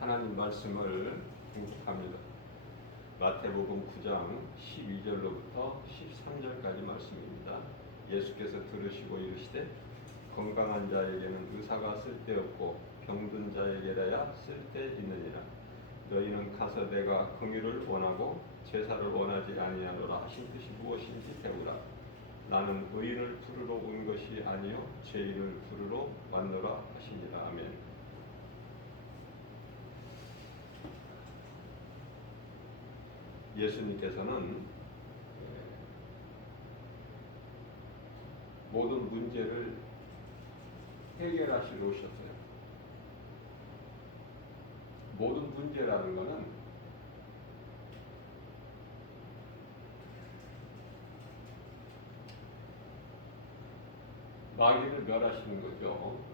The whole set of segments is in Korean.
하나님 말씀을 공독합니다. 마태복음 9장 12절로부터 13절까지 말씀입니다. 예수께서 들으시고 이르시되 건강한 자에게는 의사가 쓸데없고 병든 자에게라야 쓸데있느니라. 너희는 가서 내가 긍휼을 원하고 제사를 원하지 아니하노라 하신 뜻이 무엇인지 배우라. 나는 의인을 부르러 온 것이 아니요 죄인을 부르러 왔노라 하시니라. 아멘. 예수님께서는 모든 문제를 해결하시러 오셨어요. 모든 문제라는 것은 마귀를 멸하시는 거죠.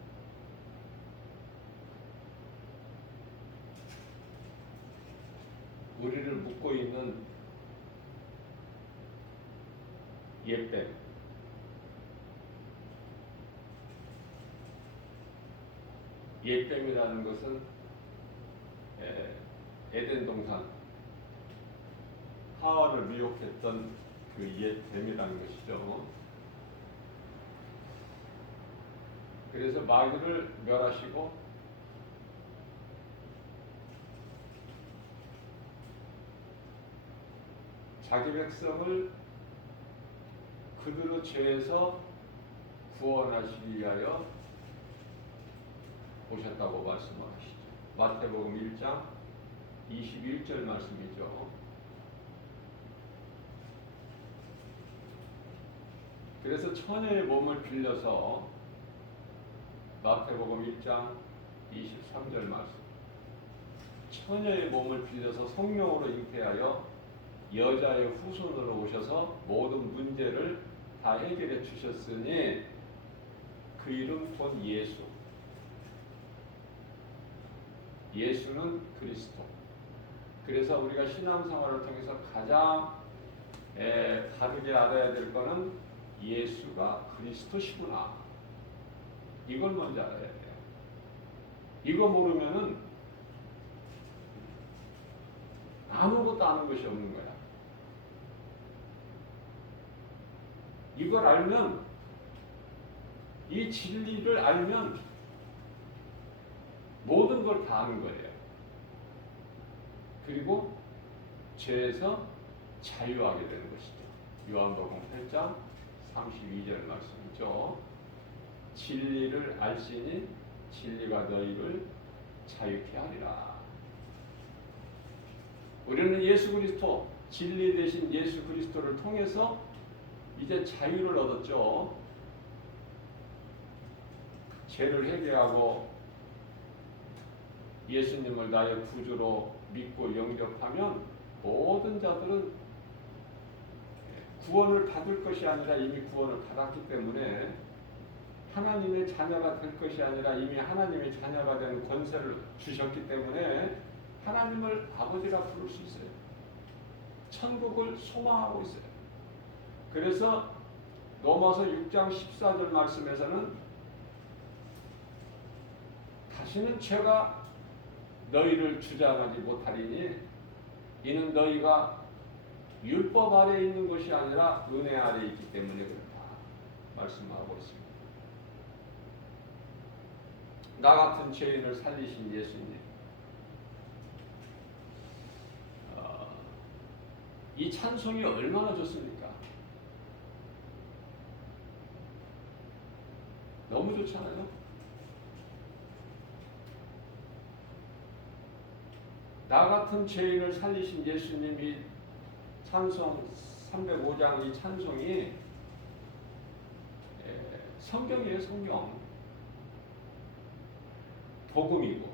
우리를 묶고 있는 옛뱀, 옛뱀이라는 것은 에덴 동산 하와를 미혹했던 그 옛뱀이라는 것이죠. 그래서 마귀를 멸하시고 자기 백성을 그들의 죄에서 구원하시기 위하여 오셨다고 말씀하시죠. 마태복음 1장 21절 말씀이죠. 그래서 처녀의 몸을 빌려서 마태복음 1장 23절 말씀, 처녀의 몸을 빌려서 성령으로 잉태하여 여자의 후손으로 오셔서 모든 문제를 다 해결해 주셨으니 그 이름 곧 예수. 예수는 그리스도. 그래서 우리가 신앙생활을 통해서 가장 바르게 알아야 될 것은 예수가 그리스도시구나. 이걸 먼저 알아야 돼요. 이거 모르면은 아무것도 아는 것이 없는 거야. 이걸 알면, 이 진리를 알면 모든 걸 다 아는 거예요. 그리고 죄에서 자유하게 되는 것이죠. 요한복음 8장 32절 말씀이죠. 진리를 알시니 진리가 너희를 자유케 하리라. 우리는 예수 그리스도, 진리 되신 예수 그리스도를 통해서 이제 자유를 얻었죠. 죄를 회개하고 예수님을 나의 구주로 믿고 영접하면 모든 자들은 구원을 받을 것이 아니라 이미 구원을 받았기 때문에 하나님의 자녀가 될 것이 아니라 이미 하나님의 자녀가 되는 권세를 주셨기 때문에 하나님을 아버지라 부를 수 있어요. 천국을 소망하고 있어요. 그래서 로마서 6장 14절 말씀에서는 다시는 죄가 너희를 주장하지 못하리니 이는 너희가 율법 아래에 있는 것이 아니라 은혜 아래에 있기 때문에 그렇다 말씀하고 있습니다. 나 같은 죄인을 살리신 예수님, 이 찬송이 얼마나 좋습니까? 너무 좋잖아요. 나 같은 죄인을 살리신 예수님이 찬송 305장 이 찬송이 성경이에요. 성경. 복음이고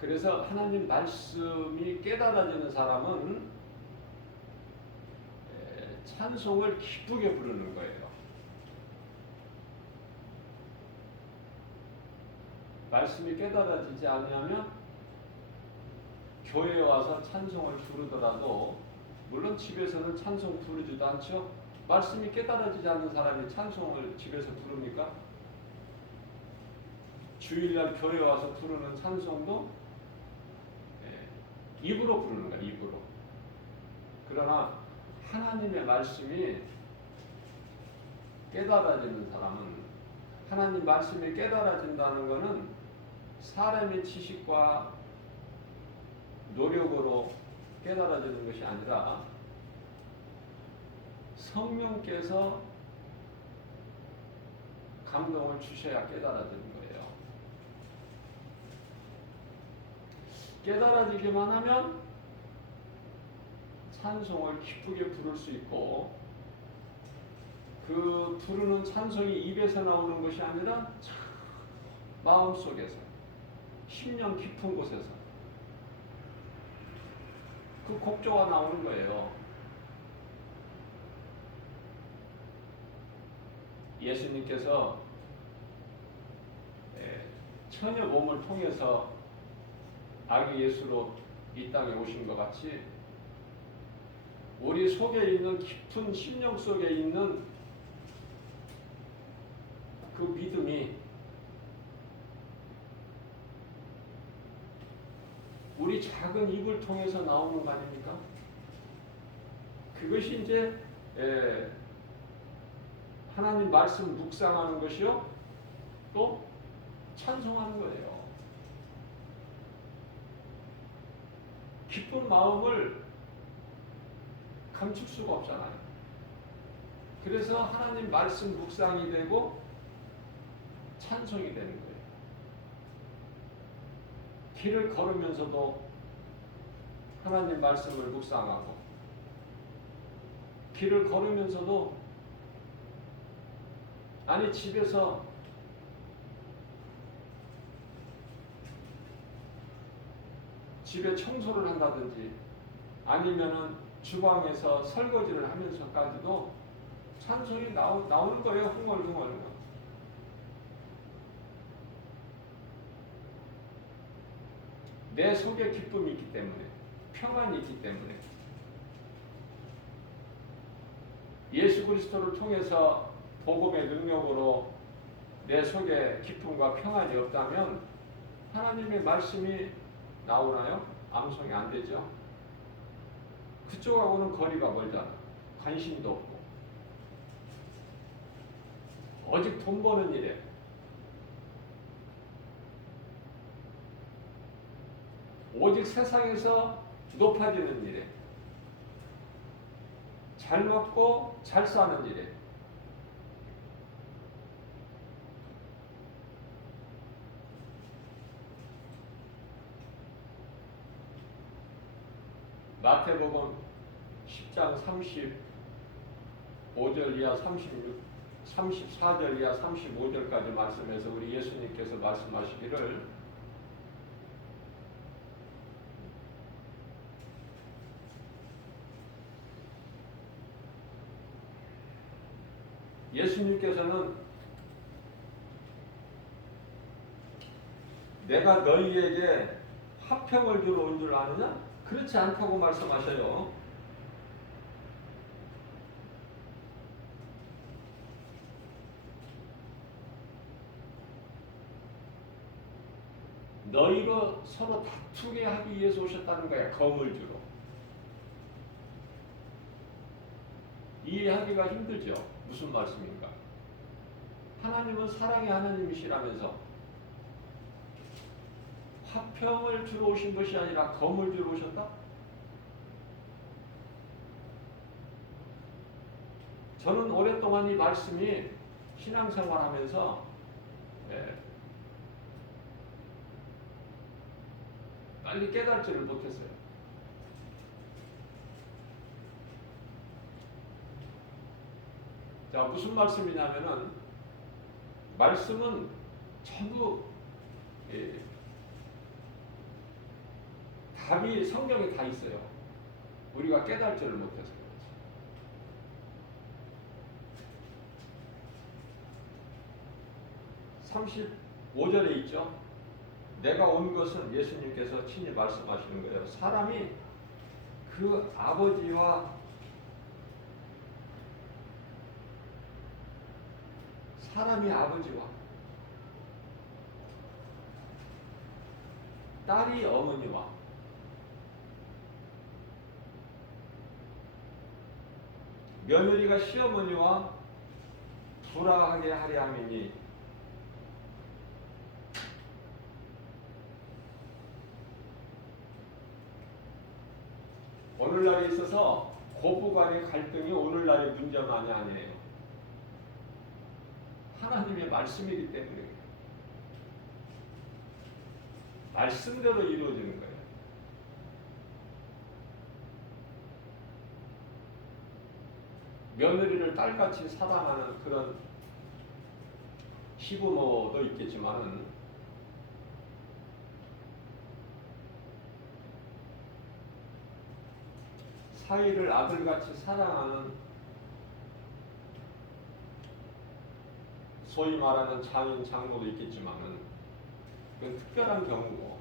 그래서 하나님 말씀이 깨달아지는 사람은 찬송을 기쁘게 부르는 거예요. 말씀이 깨달아지지 않으면 교회에 와서 찬송을 부르더라도 물론 집에서는 찬송 부르지도 않죠. 말씀이 깨달아지지 않는 사람이 찬송을 집에서 부릅니까? 주일날 교회 와서 부르는 찬송도 입으로 부르는 거야, 입으로. 그러나 하나님의 말씀이 깨달아지는 사람은, 하나님 말씀이 깨달아진다는 것은 사람의 지식과 노력으로 깨달아지는 것이 아니라 성령께서 감동을 주셔야 깨달아지는 거예요. 깨달아지기만 하면 찬송을 기쁘게 부를 수 있고, 그 부르는 찬송이 입에서 나오는 것이 아니라 마음속에서, 심령 깊은 곳에서 그 곡조가 나오는 거예요. 예수님께서 처녀 몸을 통해서 아기 예수로 이 땅에 오신 것 같이 우리 속에 있는 깊은 심령 속에 있는 그 믿음이 우리 작은 입을 통해서 나오는 거 아닙니까? 그것이 이제 하나님 말씀 묵상하는 것이요, 또 찬송하는 거예요. 기쁜 마음을 감출 수가 없잖아요. 그래서 하나님 말씀 묵상이 되고 찬송이 되는 거예요. 길을 걸으면서도 하나님 말씀을 묵상하고, 길을 걸으면서도, 아니 집에서 집에 청소를 한다든지 아니면은 주방에서 설거지를 하면서까지도 찬송이 나오는 거예요. 흥얼흥얼. 내 속에 기쁨이 있기 때문에, 평안이 있기 때문에. 예수 그리스도를 통해서 복음의 능력으로 내 속에 기쁨과 평안이 없다면 하나님의 말씀이 나오나요? 암송이 안 되죠. 그쪽하고는 거리가 멀잖아. 관심도 없고. 오직 돈 버는 일에, 오직 세상에서 높아지는 일에, 잘 먹고 잘 사는 일에, 마태복음 10장 35절 이하 34절 이하 35절까지 말씀해서 우리 예수님께서 말씀하시기를, 예수님께서는 내가 너희에게 화평을 주러 온 줄 아느냐? 그렇지 않다고 말씀하셔요. 너희로 서로 다투게 하기 위해서 오셨다는 거야. 검을 주러. 이해하기가 힘들죠. 무슨 말씀인가? 하나님은 사랑의 하나님이시라면서 화평을 주러 오신 것이 아니라 검을 주러 오셨다? 저는 오랫동안 이 말씀이 신앙생활하면서 빨리 깨달지를 못했어요. 자, 무슨 말씀이냐면은, 말씀은 전부 답이 성경에 다 있어요. 우리가 깨달지를 못해서 그렇지. 35절에 있죠. 내가 온 것은, 예수님께서 친히 말씀하시는 거예요. 사람이 그 아버지와 딸이 어머니와 며느리가 시어머니와 불화하게 하려 함이니 오늘날에 있어서 고부간의 갈등이 오늘날의 문제만이 아니에요. 하나님의 말씀이기 때문에 말씀대로 이루어지는 거예요. 며느리를 딸같이 사랑하는 그런 시부모도 있겠지만은 사위를 아들같이 사랑하는 소위 말하는 장인 장모도 있겠지만은 그건 특별한 경우고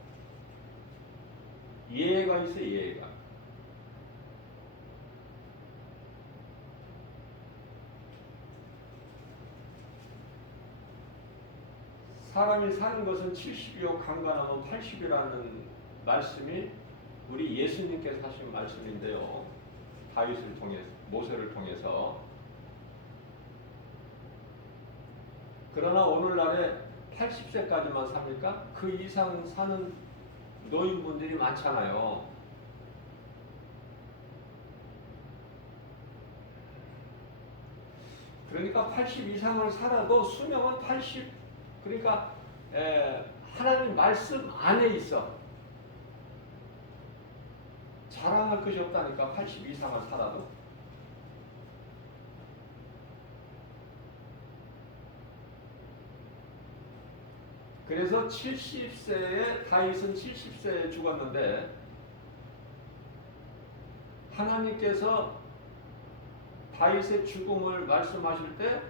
예가 있어요. 예가. 사람이 사는 것은 70이요 강간하면 80이라는 말씀이 우리 예수님께서 하신 말씀인데요. 다윗을 통해서, 모세를 통해서. 그러나 오늘날에 80세까지만 삽니까? 그 이상 사는 노인분들이 많잖아요. 그러니까 80 이상을 살아도 수명은 80, 그러니까 하나님 말씀 안에 있어. 자랑할 것이 없다니까. 80 이상을 살아도. 그래서 70세에 다윗은 70세에 죽었는데 하나님께서 다윗의 죽음을 말씀하실 때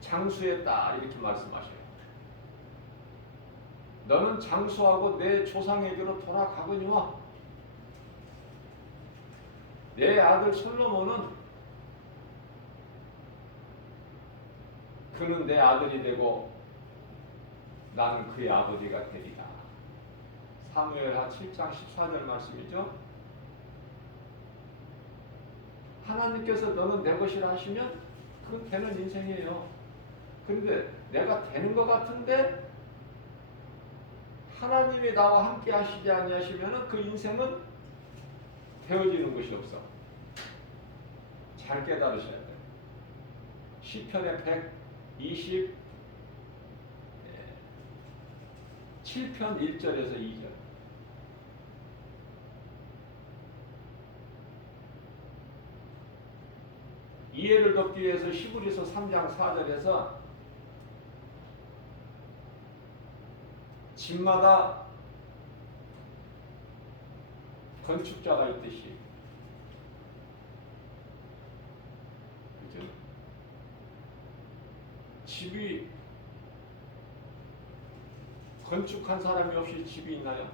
장수의 딸 이렇게 말씀하셔요. 너는 장수하고 내 조상에게로 돌아가거니와 내 아들 솔로몬은 그는 내 아들이 되고 나는 그의 아버지가 되리라. 사무엘하 7장 14절 말씀이죠. 하나님께서 너는 내 것이라 하시면 그건 되는 인생이에요. 그런데 내가 되는 것 같은데 하나님이 나와 함께 하시지 아니하시면 그 인생은 되어지는 것이 없어. 잘 깨달으셔야 돼요. 시편의 127편 1절에서 2절. 이해를 돕기 위해서 히브리서 3장 4절에서 집마다 건축자가 있듯이, 그죠? 집이 건축한 사람이 없이 집이 있나요?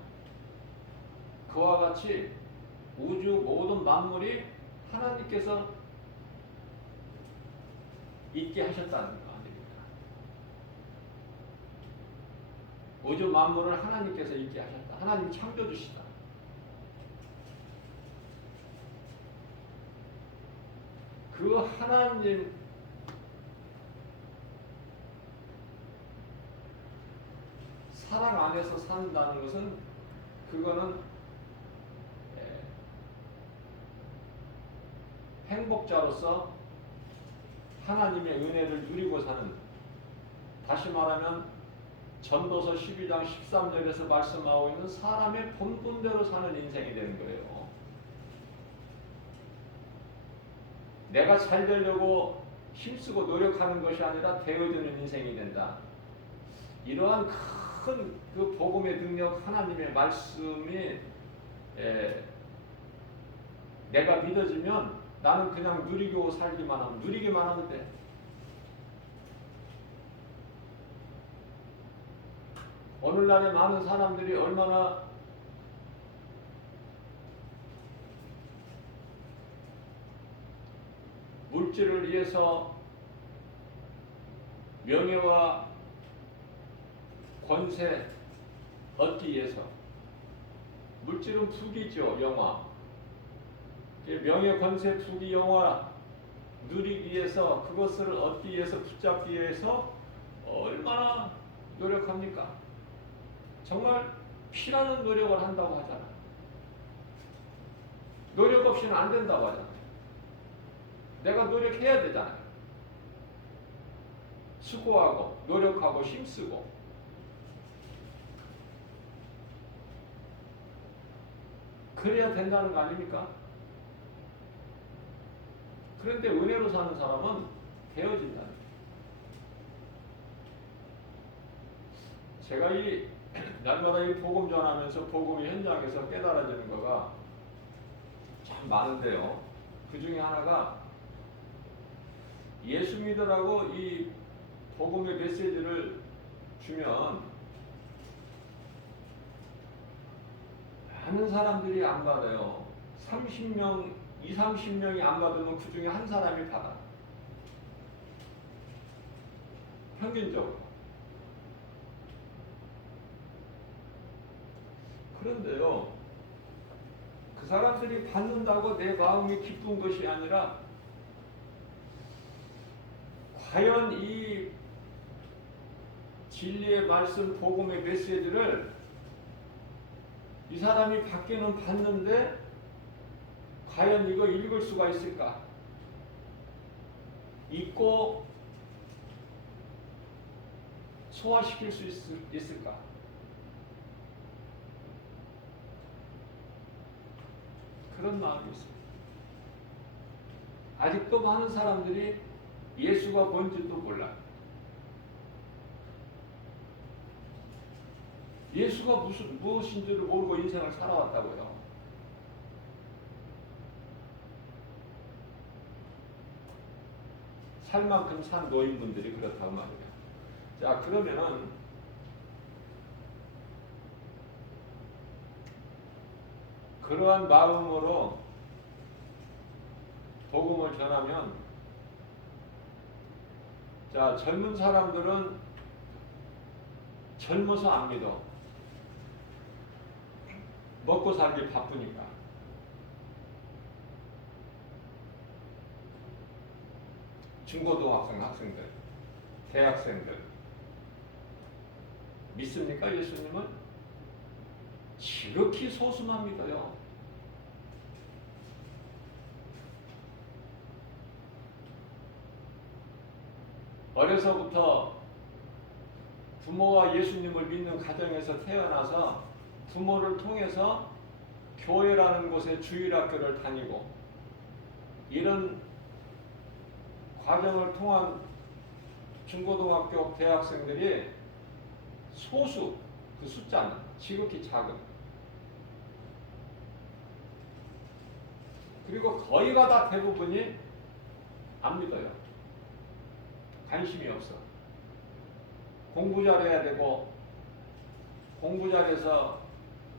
그와 같이 우주 모든 만물이 하나님께서 있게 하셨다는 거 아닙니까? 우주 만물을 하나님께서 있게 하셨다. 하나님 창조주시다. 그 하나님 사랑 안에서 산다는 것은 그거는 행복자로서 하나님의 은혜를 누리고 사는, 다시 말하면 전도서 12장 13절에서 말씀하고 있는 사람의 본분대로 사는 인생이 되는 거예요. 내가 잘 되려고 힘쓰고 노력하는 것이 아니라 되어지는 인생이 된다. 이러한 큰 그 복음의 능력, 하나님의 말씀이 내가 믿어지면 나는 그냥 누리고 살기만 하면, 누리기만 하면 돼. 오늘날의 많은 사람들이 얼마나 물질을 위해서 명예와 권세, 얻기 위해서. 물질은 부귀죠, 영화. 명예, 권세, 부귀, 영화 누리기 위해서, 그것을 얻기 위해서, 붙잡기 위해서 얼마나 노력합니까? 정말 피나는 노력을 한다고 하잖아. 노력 없이는 안 된다고 하잖아. 내가 노력해야 되잖아요. 수고하고 노력하고 힘쓰고. 그래야 된다는 거 아닙니까? 그런데 은혜로 사는 사람은 되어진다. 제가 이 날마다 이 복음 전하면서 복음의 현장에서 깨달아지는 거가 참 많은데요. 그 중에 하나가 예수 믿으라고 이 복음의 메시지를 주면 많은 사람들이 안 받아요. 30명, 30명이 안 받으면 그 중에 한 사람이 받아. 평균적으로. 그런데요, 그 사람들이 받는다고 내 마음이 기쁜 것이 아니라 과연 이 진리의 말씀, 복음의 메시지를 이 사람이 받기는 받는데 과연 이거 읽을 수가 있을까? 읽고 소화시킬 수 있을까? 그런 마음이 있습니다. 아직도 많은 사람들이 예수가 뭔지도 몰라. 예수가 무엇인지를 모르고 인생을 살아왔다고요. 살 만큼 산 노인분들이 그렇다고 말이에요. 자, 그러면은 그러한 마음으로 복음을 전하면, 자, 젊은 사람들은 젊어서 안 믿어. 먹고 살기 바쁘니까. 중고등학생 학생들, 대학생들 믿습니까? 예수님을? 지극히 소수만 믿어요. 어려서부터 부모와 예수님을 믿는 가정에서 태어나서 부모를 통해서 교회라는 곳에 주일학교를 다니고 이런 과정을 통한 중고등학교 대학생들이 소수, 그 숫자는 지극히 작은, 그리고 거의가 다 대부분이 안 믿어요. 관심이 없어. 공부 잘해야 되고, 공부 잘해서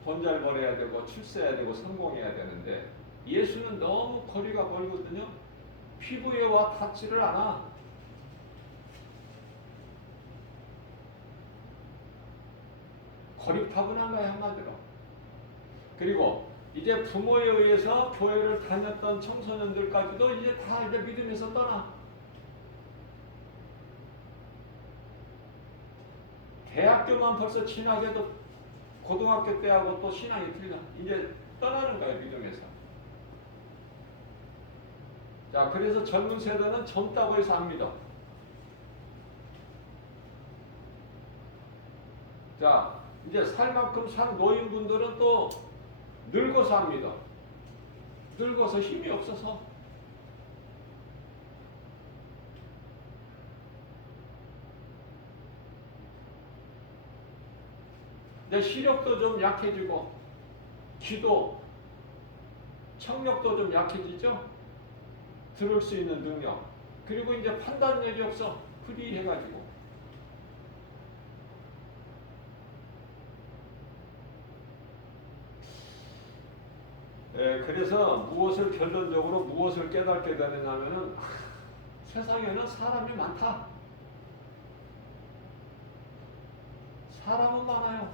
돈 잘 벌어야 되고, 출세해야 되고, 성공해야 되는데 예수는 너무 거리가 멀거든요. 피부에 와 닿지를 않아. 거리타분한 거야, 한마디로. 그리고 이제 부모에 의해서 교회를 다녔던 청소년들까지도 이제 다 이제 믿음에서 떠나. 대학교만 벌써 진학해도 고등학교 때하고 또 신앙이 틀려. 이제 떠나는 거예요, 믿음에서. 자, 그래서 젊은 세대는 젊다고 해서 안 믿어. 자, 이제 살 만큼 산 노인분들은 또 늙어서 안 믿어. 늙어서 힘이 없어서. 내 시력도 좀 약해지고, 기도, 청력도 좀 약해지죠? 들을 수 있는 능력. 그리고 이제 판단력이 없어. 프리해가지고. 그래서 무엇을 결론적으로 무엇을 깨닫게 되느냐면은 세상에는 사람이 많다. 사람은 많아요.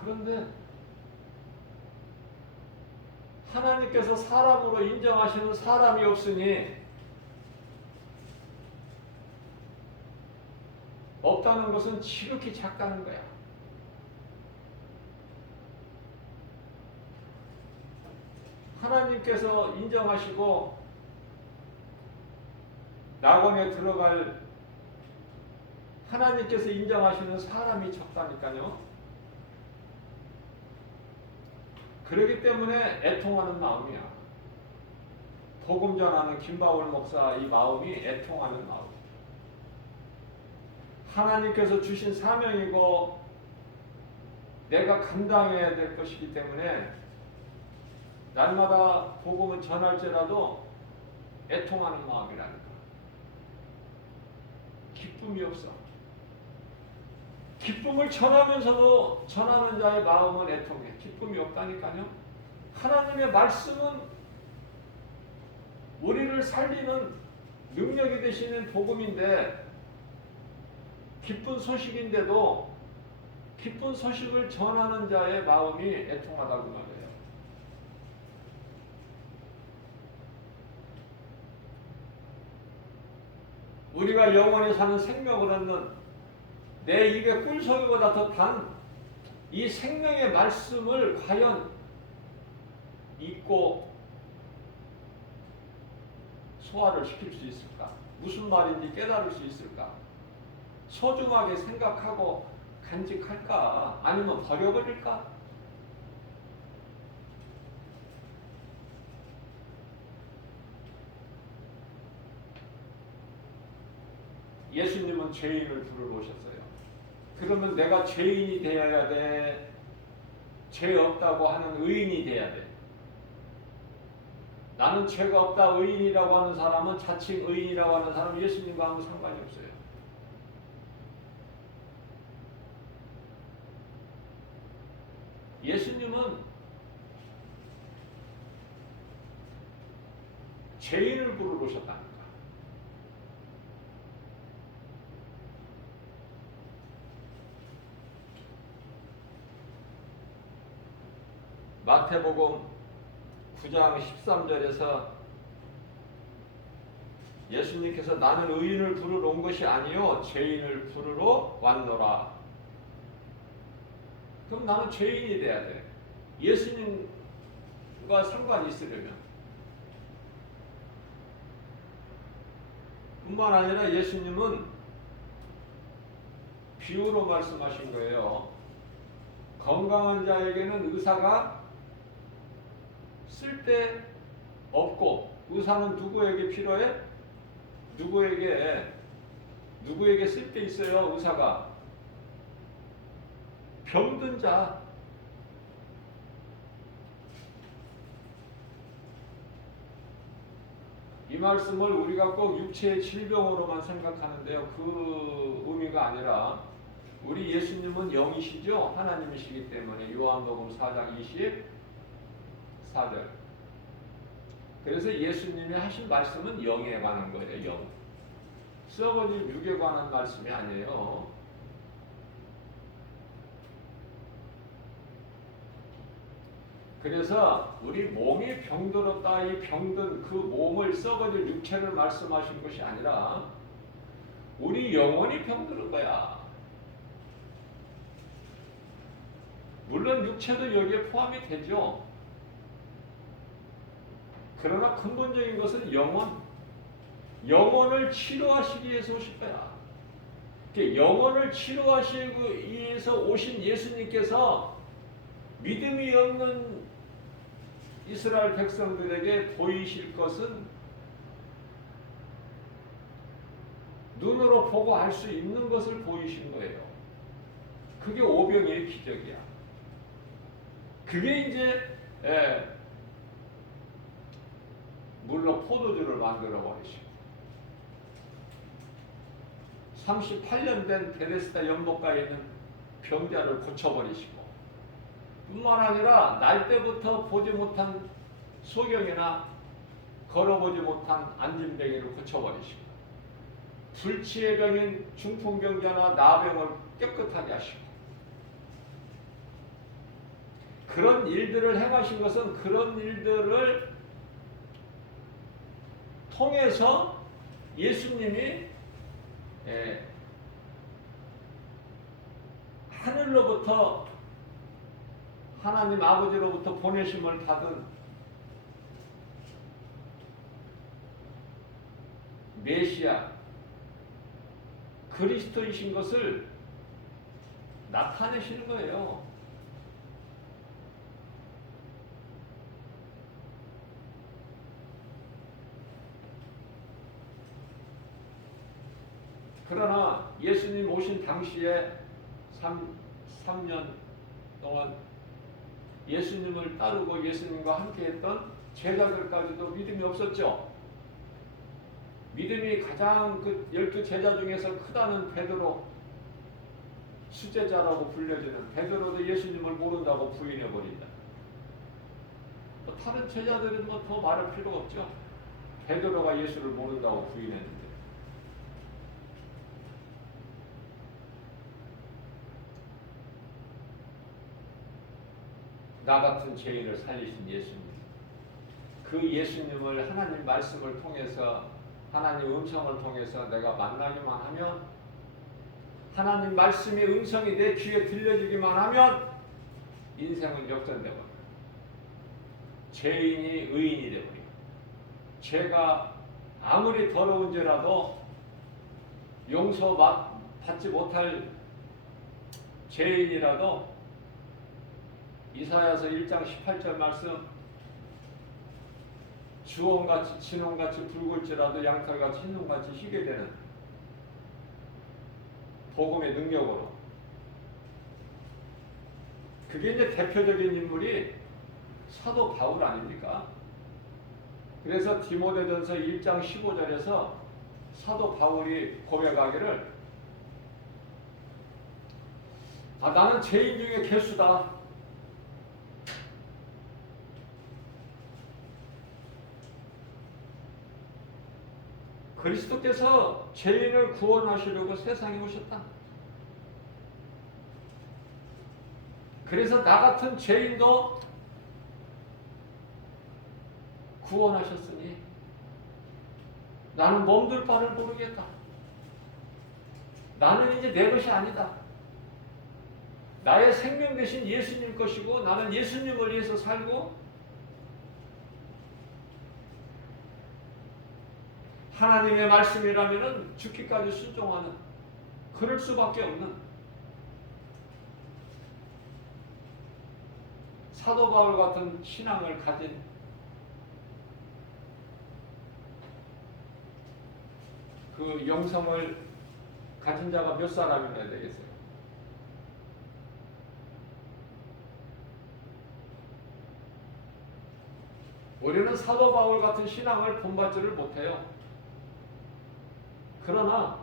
그런데 하나님께서 사람으로 인정하시는 사람이 없으니 없다는 것은 지극히 작다는 거야. 하나님께서 인정하시고 낙원에 들어갈 하나님께서 인정하시는 사람이 적다니까요. 그렇기 때문에 애통하는 마음이야. 복음 전하는 김바울 목사 이 마음이 애통하는 마음. 하나님께서 주신 사명이고 내가 감당해야 될 것이기 때문에 날마다 복음을 전할지라도 애통하는 마음이라니까. 기쁨이 없어. 기쁨을 전하면서도 전하는 자의 마음은 애통해. 기쁨이 없다니까요. 하나님의 말씀은 우리를 살리는 능력이 되시는 복음인데, 기쁜 소식인데도 기쁜 소식을 전하는 자의 마음이 애통하다고 말해요. 우리가 영원히 사는 생명을 얻는 내 입의 꿀소리보다 더 단 이 생명의 말씀을 과연 읽고 소화를 시킬 수 있을까? 무슨 말인지 깨달을 수 있을까? 소중하게 생각하고 간직할까? 아니면 버려버릴까? 예수님은 죄인을 부르러 오셨어요. 그러면 내가 죄인이 되어야 돼? 죄 없다고 하는 의인이 돼야 돼? 나는 죄가 없다 의인이라고 하는 사람은, 자칭 의인이라고 하는 사람은 예수님과 아무 상관이 없어요. 예수님은 죄인을 부르러 오셨다니까. 마태복음 9장 13절에서 예수님께서 나는 의인을 부르러 온 것이 아니요 죄인을 부르러 왔노라. 그럼 나는 죄인이 돼야 돼. 예수님과 상관이 있으려면. 뿐만 아니라 예수님은 비유로 말씀하신 거예요. 건강한 자에게는 의사가 쓸데 없고, 의사는 누구에게 필요해? 누구에게 쓸데 있어요? 의사가 병든 자. 이 말씀을 우리가 꼭 육체의 질병으로만 생각하는데요, 그 의미가 아니라 우리 예수님은 영이시죠? 하나님이시기 때문에 요한복음 4장 24절. 그래서 예수님이 하신 말씀은 영에 관한 거예요. 영. 썩어질 육에 관한 말씀이 아니에요. 그래서 우리 몸이 병들었다, 이 병든 그 몸을, 썩어질 육체를 말씀하신 것이 아니라 우리 영혼이 병드는 거야. 물론 육체도 여기에 포함이 되죠. 그러나 근본적인 것은 영혼을 치료하시기 위해서 오실 거야. 영혼을 치료하시기 위해서 오신 예수님께서 믿음이 없는 이스라엘 백성들에게 보이실 것은 눈으로 보고 알 수 있는 것을 보이신 거예요. 그게 오병이의 기적이야. 그게 이제 물로 포도주를 만들어 버리시고 38년 된 베데스다 연못가에 있는 병자를 고쳐버리시고, 뿐만 아니라 날 때부터 보지 못한 소경이나 걸어보지 못한 안진뱅이를 고쳐버리시고, 불치의 병인 중풍병자나 나병을 깨끗하게 하시고, 그런 일들을 행하신 것은 그런 일들을 통해서 예수님이 하늘로부터 하나님 아버지로부터 보내심을 받은 메시아 그리스도이신 것을 나타내시는 거예요. 그러나 예수님 오신 당시에 3년 동안 예수님을 따르고 예수님과 함께했던 제자들까지도 믿음이 없었죠. 믿음이 가장 그 12제자 중에서 크다는 베드로, 수제자라고 불려지는 베드로도 예수님을 모른다고 부인해버린다. 다른 제자들은 뭐 더 말할 필요가 없죠. 베드로가 예수를 모른다고 부인했는데. 나 같은 죄인을 살리신 예수님, 그 예수님을 하나님 말씀을 통해서, 하나님 음성을 통해서 내가 만나기만 하면, 하나님 말씀의 음성이 내 귀에 들려주기만 하면 인생은 역전되고 죄인이 의인이 되버리고, 죄가 아무리 더러운지라도 용서받지 못할 죄인이라도 이사야서 1장 18절 말씀, 주홍같이 진홍같이 붉을지라도 양털같이 흰눈같이 희게 되는 복음의 능력으로, 그게 이제 대표적인 인물이 사도 바울 아닙니까? 그래서 디모데전서 1장 15절에서 사도 바울이 고백하기를, 나는 죄인 중에 괴수다. 그리스도께서 죄인을 구원하시려고 세상에 오셨다. 그래서 나 같은 죄인도 구원하셨으니 나는 몸둘 바를 모르겠다. 나는 이제 내 것이 아니다. 나의 생명 대신 예수님 것이고, 나는 예수님을 위해서 살고 하나님의 말씀이라면 죽기까지 순종하는, 그럴 수밖에 없는 사도 바울 같은 신앙을 가진 그 영성을 가진 자가 몇 사람이나 되겠어요? 우리는 사도 바울 같은 신앙을 본받지를 못해요. 그러나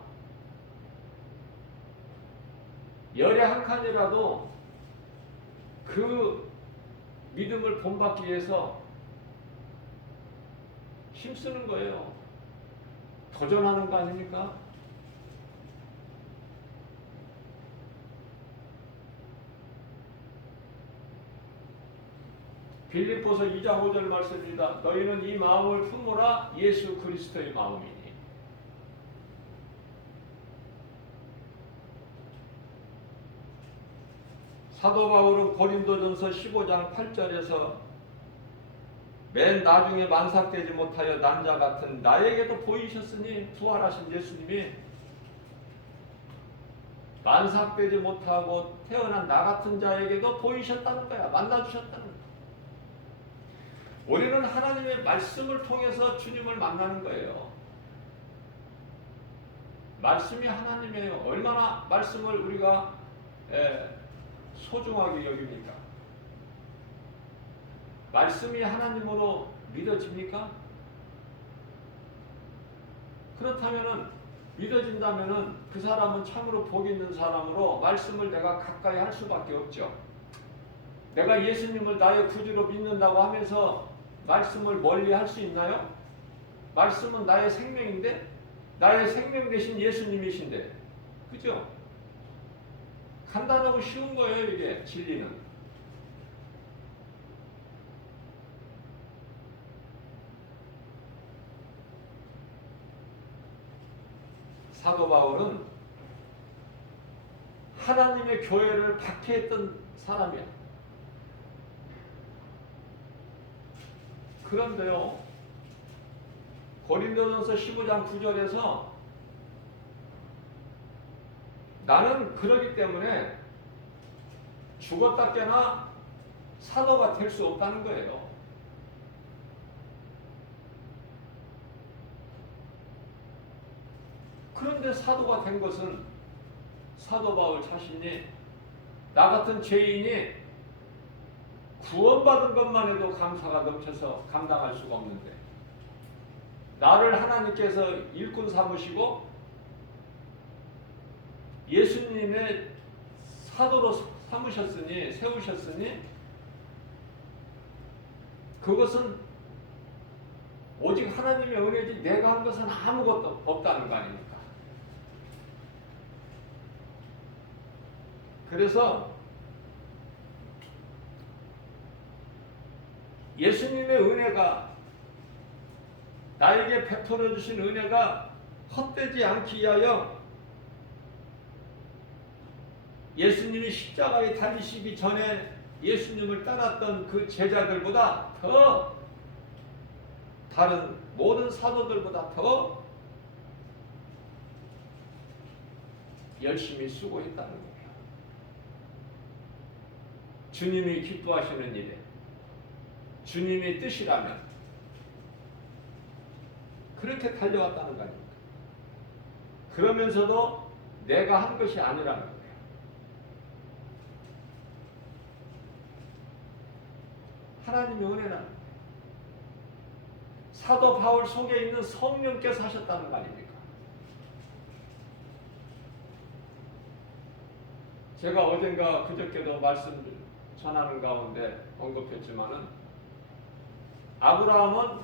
열의 한 칸이라도 그 믿음을 본받기 위해서 힘쓰는 거예요. 도전하는 거 아닙니까? 빌립보서 2장 5절 말씀입니다. 너희는 이 마음을 품으라. 예수 그리스도의 마음이니. 사도 바울은 고린도전서 15장 8절에서 맨 나중에 만삭되지 못하여 난자 같은 나에게도 보이셨으니, 부활하신 예수님이 만삭되지 못하고 태어난 나 같은 자에게도 보이셨다는 거야. 만나주셨다는 거야. 우리는 하나님의 말씀을 통해서 주님을 만나는 거예요. 말씀이 하나님이에요. 얼마나 말씀을 우리가 소중하게 여깁니까? 말씀이 하나님으로 믿어집니까? 그렇다면은, 믿어진다면은 그 사람은 참으로 복 있는 사람으로 말씀을 내가 가까이 할 수밖에 없죠. 내가 예수님을 나의 구주로 믿는다고 하면서 말씀을 멀리 할 수 있나요? 말씀은 나의 생명인데, 나의 생명 대신 예수님이신데, 그죠? 간단하고 쉬운 거예요, 이게 진리는. 사도 바울은 하나님의 교회를 박해했던 사람이야. 그런데요, 고린도전서 15장 9절에서 나는 그러기 때문에 죽었다 깨나 사도가 될 수 없다는 거예요. 그런데 사도가 된 것은 사도 바울 자신이 나 같은 죄인이 구원받은 것만 해도 감사가 넘쳐서 감당할 수가 없는데 나를 하나님께서 일꾼 삼으시고 예수님의 사도로 삼으셨으니 세우셨으니 그것은 오직 하나님의 은혜지 내가 한 것은 아무것도 없다는 거 아닙니까? 그래서 예수님의 은혜가 나에게 베풀어 주신 은혜가 헛되지 않기 위하여 예수님이 십자가에 달리시기 전에 예수님을 따랐던 그 제자들보다 더 다른 모든 사도들보다 더 열심히 수고했다는 거예요. 주님이 기뻐하시는 일에 주님의 뜻이라면 그렇게 달려왔다는 거 아닙니까? 그러면서도 내가 한 것이 아니라는 거예요. 하나님의 은혜는 사도 바울 속에 있는 성령께서 하셨다는 거 아닙니까? 제가 어젠가 그저께도 말씀 전하는 가운데 언급했지만은 아브라함은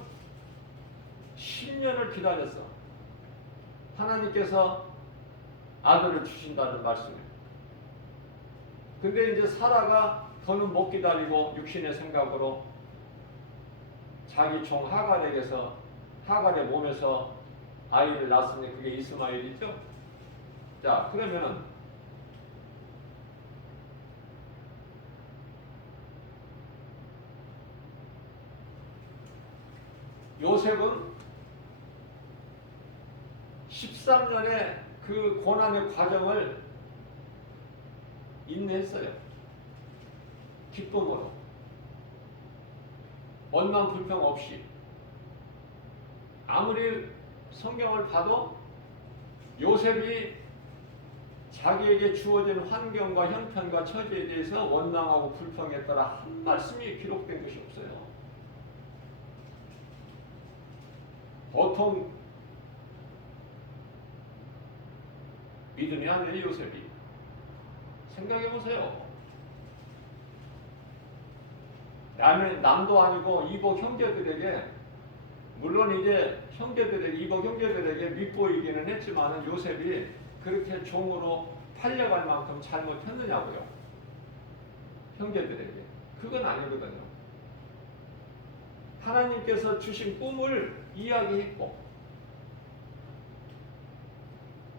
10년을 기다렸어. 하나님께서 아들을 주신다는 말씀이에요. 근데 이제 사라가 더는 못 기다리고 육신의 생각으로 자기 종 하갈에게서 하갈의 몸에서 아이를 낳았으니 그게 이스마엘이죠. 자, 그러면은 요셉은 13년의 그 고난의 과정을 인내했어요. 기쁨으로. 원망 불평 없이. 아무리 성경을 봐도 요셉이 자기에게 주어진 환경과 형편과 처지에 대해서 원망하고 불평했더라 한 말씀이 기록된 것이 없어요. 보통 믿음이 아니에요, 요셉이. 생각해보세요. 남도 아니고 이복 형제들에게, 물론 이제 이복 형제들에게 밉보이기는 했지만 요셉이 그렇게 종으로 팔려갈 만큼 잘못했느냐고요. 형제들에게. 그건 아니거든요. 하나님께서 주신 꿈을 이야기했고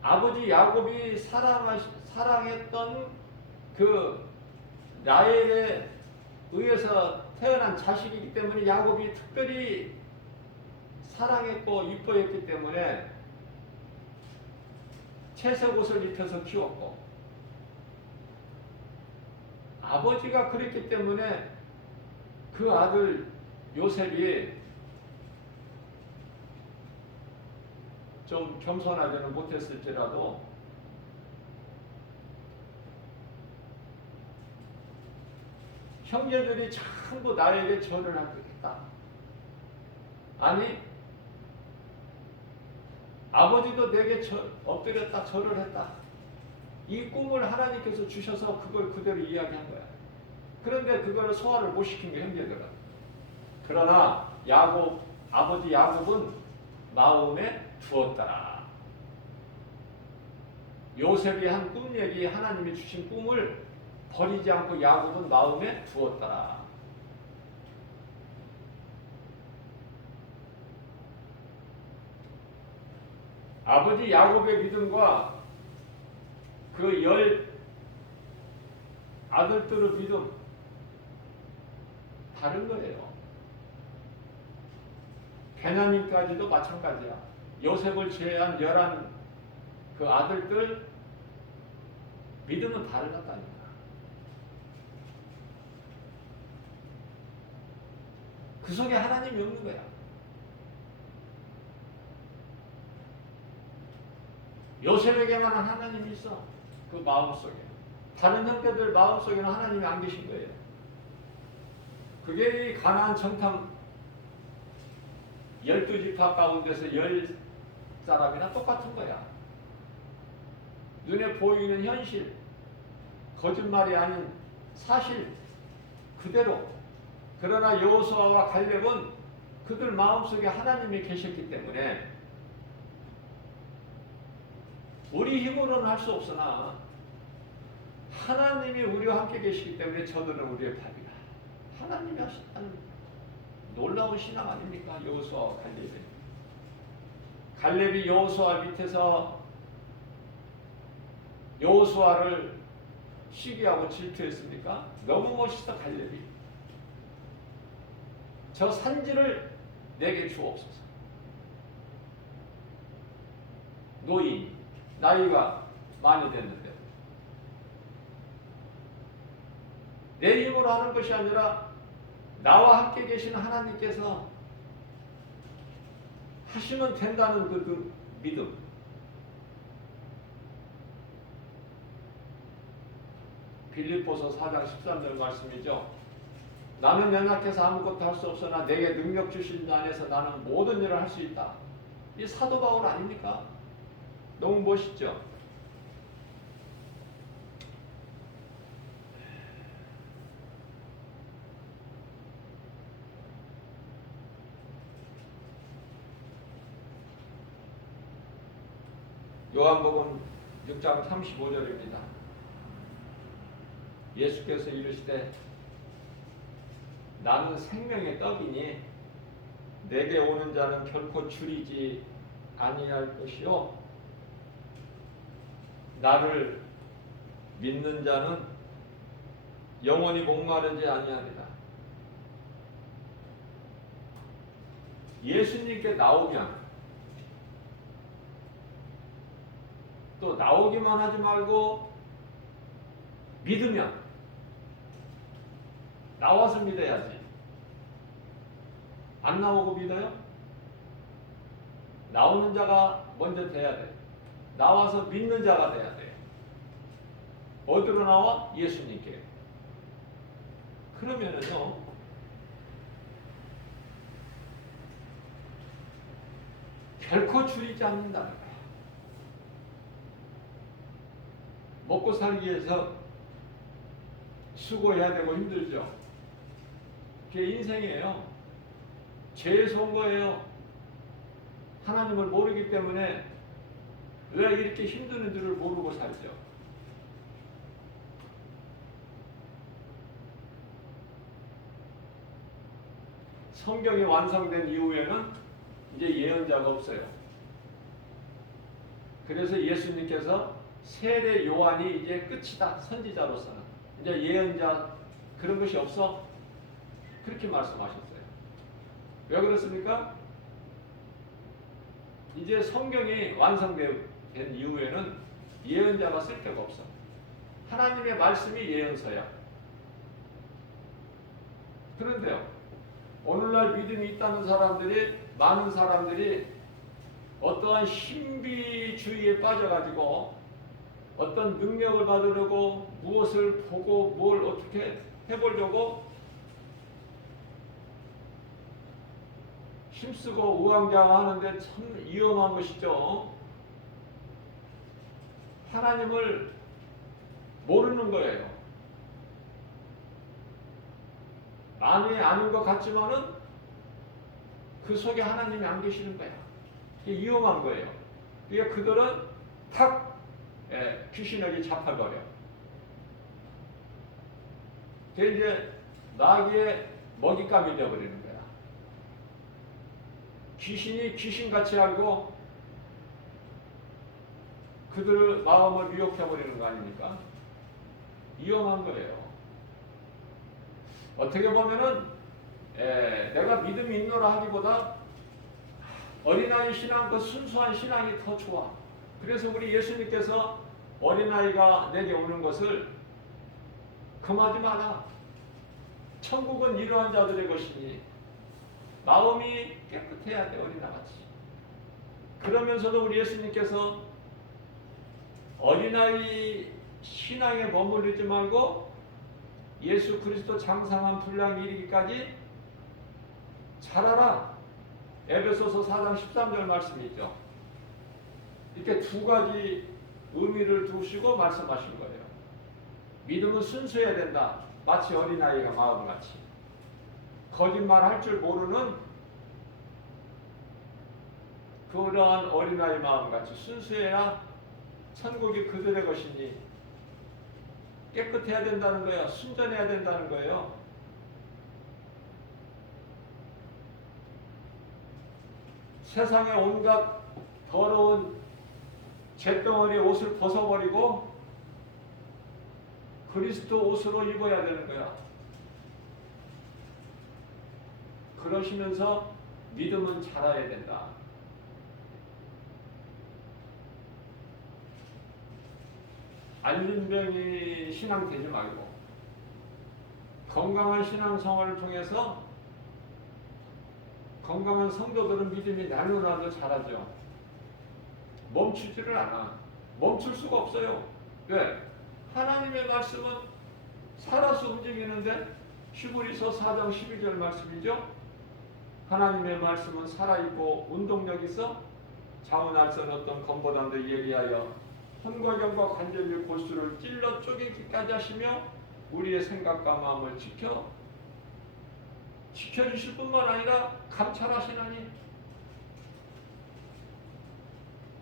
아버지 야곱이 사랑했던 그 라헬에 의해서 태어난 자식이기 때문에 야곱이 특별히 사랑했고 이뻐했기 때문에 채색 옷을 입혀서 키웠고 아버지가 그랬기 때문에 그 아들 요셉이 좀 겸손하지는 못했을지라도 형제들이 전부 나에게 절을 하겠다. 아니 아버지도 내게 엎드렸다 절을 했다. 이 꿈을 하나님께서 주셔서 그걸 그대로 이야기한 거야. 그런데 그걸 소화를 못 시킨 게 형제들은. 그러나 아버지 야곱은 마음에 두었더라. 요셉이 한 꿈 얘기, 하나님이 주신 꿈을 버리지 않고 야곱은 마음에 두었더라. 아버지 야곱의 믿음과 그 10아들들의 믿음 다른 거예요. 베냐민까지도 마찬가지야. 요셉을 제외한 11그 아들들 믿음은 다르다니까. 그 속에 하나님이 없는 거야. 요셉에게만 하나님이 있어. 그 마음속에. 다른 형제들 마음속에는 하나님이 안 계신 거예요. 그게 이 가나안 정탐 12지파 가운데서 10사람이나 똑같은 거야. 눈에 보이는 현실, 거짓말이 아닌 사실 그대로. 그러나 여호수아와 갈렙은 그들 마음속에 하나님이 계셨기 때문에 우리 힘으로는 할 수 없으나 하나님이 우리와 함께 계시기 때문에 저들은 우리의 밥이다. 하나님이 하셨다는 놀라운 신앙 아닙니까? 여호수아와 갈렙이. 갈렙이 여호수아 밑에서 여호수아를 시기하고 질투했습니까? 너무 멋있어 갈렙이. 저 산지를 내게 주옵소서. 노인, 나이가 많이 됐는데 내 힘으로 하는 것이 아니라 나와 함께 계신 하나님께서 하시면 된다는 그 믿음. 빌립보서 4장 13절 말씀이죠. 나는 연약해서 아무것도 할 수 없으나 내게 능력 주신 자 안에서 나는 모든 일을 할 수 있다. 이 사도 바울 아닙니까? 너무 멋있죠? 요한복음 6장 35절입니다. 예수께서 이르시되 나는 생명의 떡이니 내게 오는 자는 결코 줄이지 아니할 것이요 나를 믿는 자는 영원히 목마르지 아니하리라. 예수님께 나오면 또 나오기만 하지 말고 믿으면 나와서 믿어야지. 안 나오고 믿어요? 나오는 자가 먼저 돼야 돼. 나와서 믿는 자가 돼야 돼. 어디로 나와? 예수님께. 그러면은요, 결코 줄이지 않는다는 거야. 먹고 살기 위해서 수고해야 되고 힘들죠. 그게 인생이에요. 죄에서 온 거예요. 하나님을 모르기 때문에 왜 이렇게 힘드는 줄을 모르고 살죠. 성경이 완성된 이후에는 이제 예언자가 없어요. 그래서 예수님께서 세례 요한이 이제 끝이다. 선지자로서는. 이제 예언자 그런 것이 없어. 그렇게 말씀하셨어요. 왜 그렇습니까? 이제 성경이 완성된 이후에는 예언자가 쓸 데가 없어. 하나님의 말씀이 예언서야. 그런데요, 오늘날 믿음이 있다는 사람들이, 많은 사람들이 어떠한 신비주의에 빠져가지고 어떤 능력을 받으려고 무엇을 보고 뭘 어떻게 해보려고 힘쓰고 우왕좌왕하는데 참 위험한 것이죠. 하나님을 모르는 거예요. 많이 아는 것 같지만은 그 속에 하나님이 안 계시는 거야. 이게 위험한 거예요. 그러니까 그들은 탁 귀신에게 잡혀버려. 그게 이제 나귀의 먹잇감이 되어버리는 거야. 귀신이 귀신같이 알고 그들 마음을 미혹해버리는 거 아닙니까? 위험한 거예요. 어떻게 보면은 내가 믿음이 있노라 하기보다 어린아이 신앙, 그 순수한 신앙이 더 좋아. 그래서 우리 예수님께서 어린아이가 내게 오는 것을 금하지 마라. 천국은 이러한 자들의 것이니 마음이 깨끗해야 돼, 어린아이같이. 그러면서도 우리 예수님께서 어린아이 신앙에 머무르지 말고 예수 그리스도 장성한 분량에 이르기까지 자라라. 에베소서 4장 13절 말씀이죠. 이렇게 두 가지 의미를 두시고 말씀하신 거예요. 믿음은 순수해야 된다. 마치 어린아이가 마음같이. 거짓말 할 줄 모르는 그러한 어린아이 마음같이 순수해야 천국이 그들의 것이니 깨끗해야 된다는 거예요. 순전해야 된다는 거예요. 세상의 온갖 더러운 잿덩어리 옷을 벗어버리고 그리스도 옷으로 입어야 되는 거야. 그러시면서 믿음은 자라야 된다. 안진병이 신앙 되지 말고 건강한 신앙생활을 통해서 건강한 성도들은 믿음이 나누나도 자라죠. 멈추지를 않아. 멈출 수가 없어요. 왜? 하나님의 말씀은 살아서 움직이는데 히브리서 4장 12절 말씀이죠. 하나님의 말씀은 살아있고 운동력 있어 잠은 알선 어떤 검보다도 예리하여 혼과 경과 관절의 골수를 찔러 쪼개기까지 하시며 우리의 생각과 마음을 지켜주실 뿐만 아니라 감찰하시나니.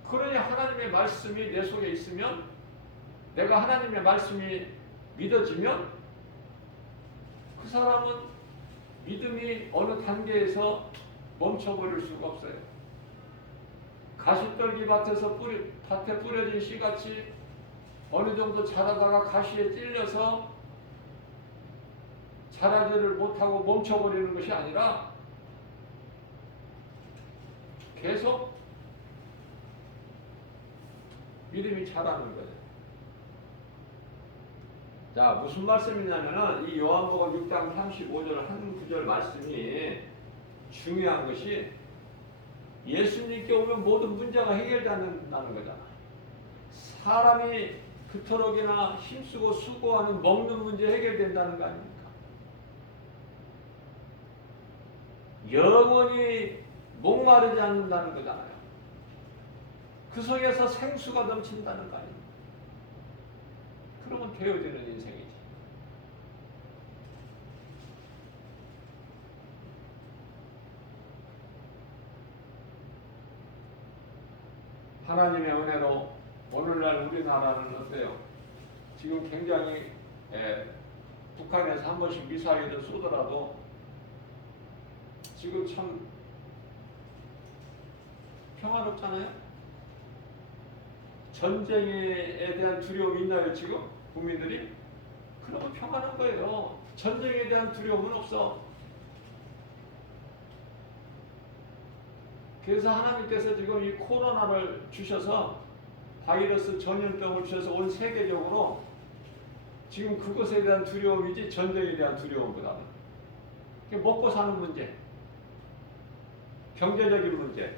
그러니 하나님의 말씀이 내 속에 있으면, 내가 하나님의 말씀이 믿어지면 그 사람은 믿음이 어느 단계에서 멈춰버릴 수가 없어요. 가시떨기 밭에 뿌려진 씨같이 어느 정도 자라다가 가시에 찔려서 자라지를 못하고 멈춰버리는 것이 아니라 계속 믿음이 자라는 거예요. 자, 무슨 말씀이냐면은 이 요한복음 6장 35절 한 구절 말씀이 중요한 것이 예수님께 오면 모든 문제가 해결된다는 거잖아. 사람이 그토록이나 힘쓰고 수고하는 먹는 문제 해결된다는 거 아닙니까? 영원히 목마르지 않는다는 거잖아요. 그 속에서 생수가 넘친다는 거 아닙니까? 그러면 되어지는 인생이지. 하나님의 은혜로 오늘날 우리나라는 어때요? 지금 굉장히 북한에서 한 번씩 미사일을 쏘더라도 지금 참 평화롭잖아요? 전쟁에 대한 두려움이 있나요, 지금? 국민들이? 그러면 평안한 거예요. 전쟁에 대한 두려움은 없어. 그래서 하나님께서 지금 이 코로나를 주셔서 바이러스 전염병을 주셔서 온 세계적으로 지금 그것에 대한 두려움이지 전쟁에 대한 두려움보다는 먹고 사는 문제, 경제적인 문제,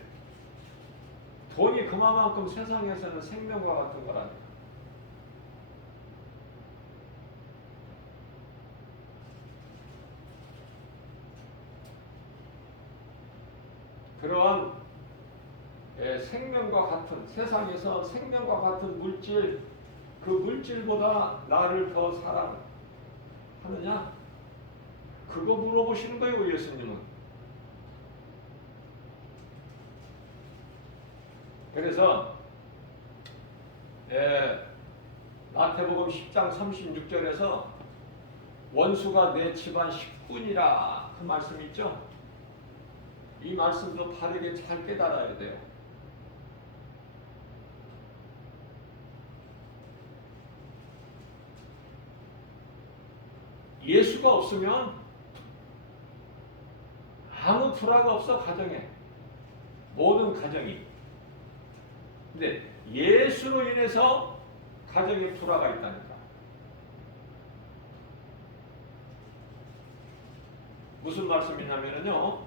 돈이 그만큼 세상에서는 생명과 같은 거라니까. 그러한 생명과 같은, 세상에서 생명과 같은 물질, 그 물질보다 나를 더 사랑하느냐? 그거 물어보시는 거예요, 예수님은. 그래서 마태복음 10장 36절에서 원수가 내 집안 식군이라 그 말씀 있죠? 이 말씀도 바르게 잘 깨달아야 돼요. 예수가 없으면 아무 불화가 없어, 가정에. 모든 가정이. 근데 예수로 인해서 가정에 불화가 있다니까. 무슨 말씀이냐면요,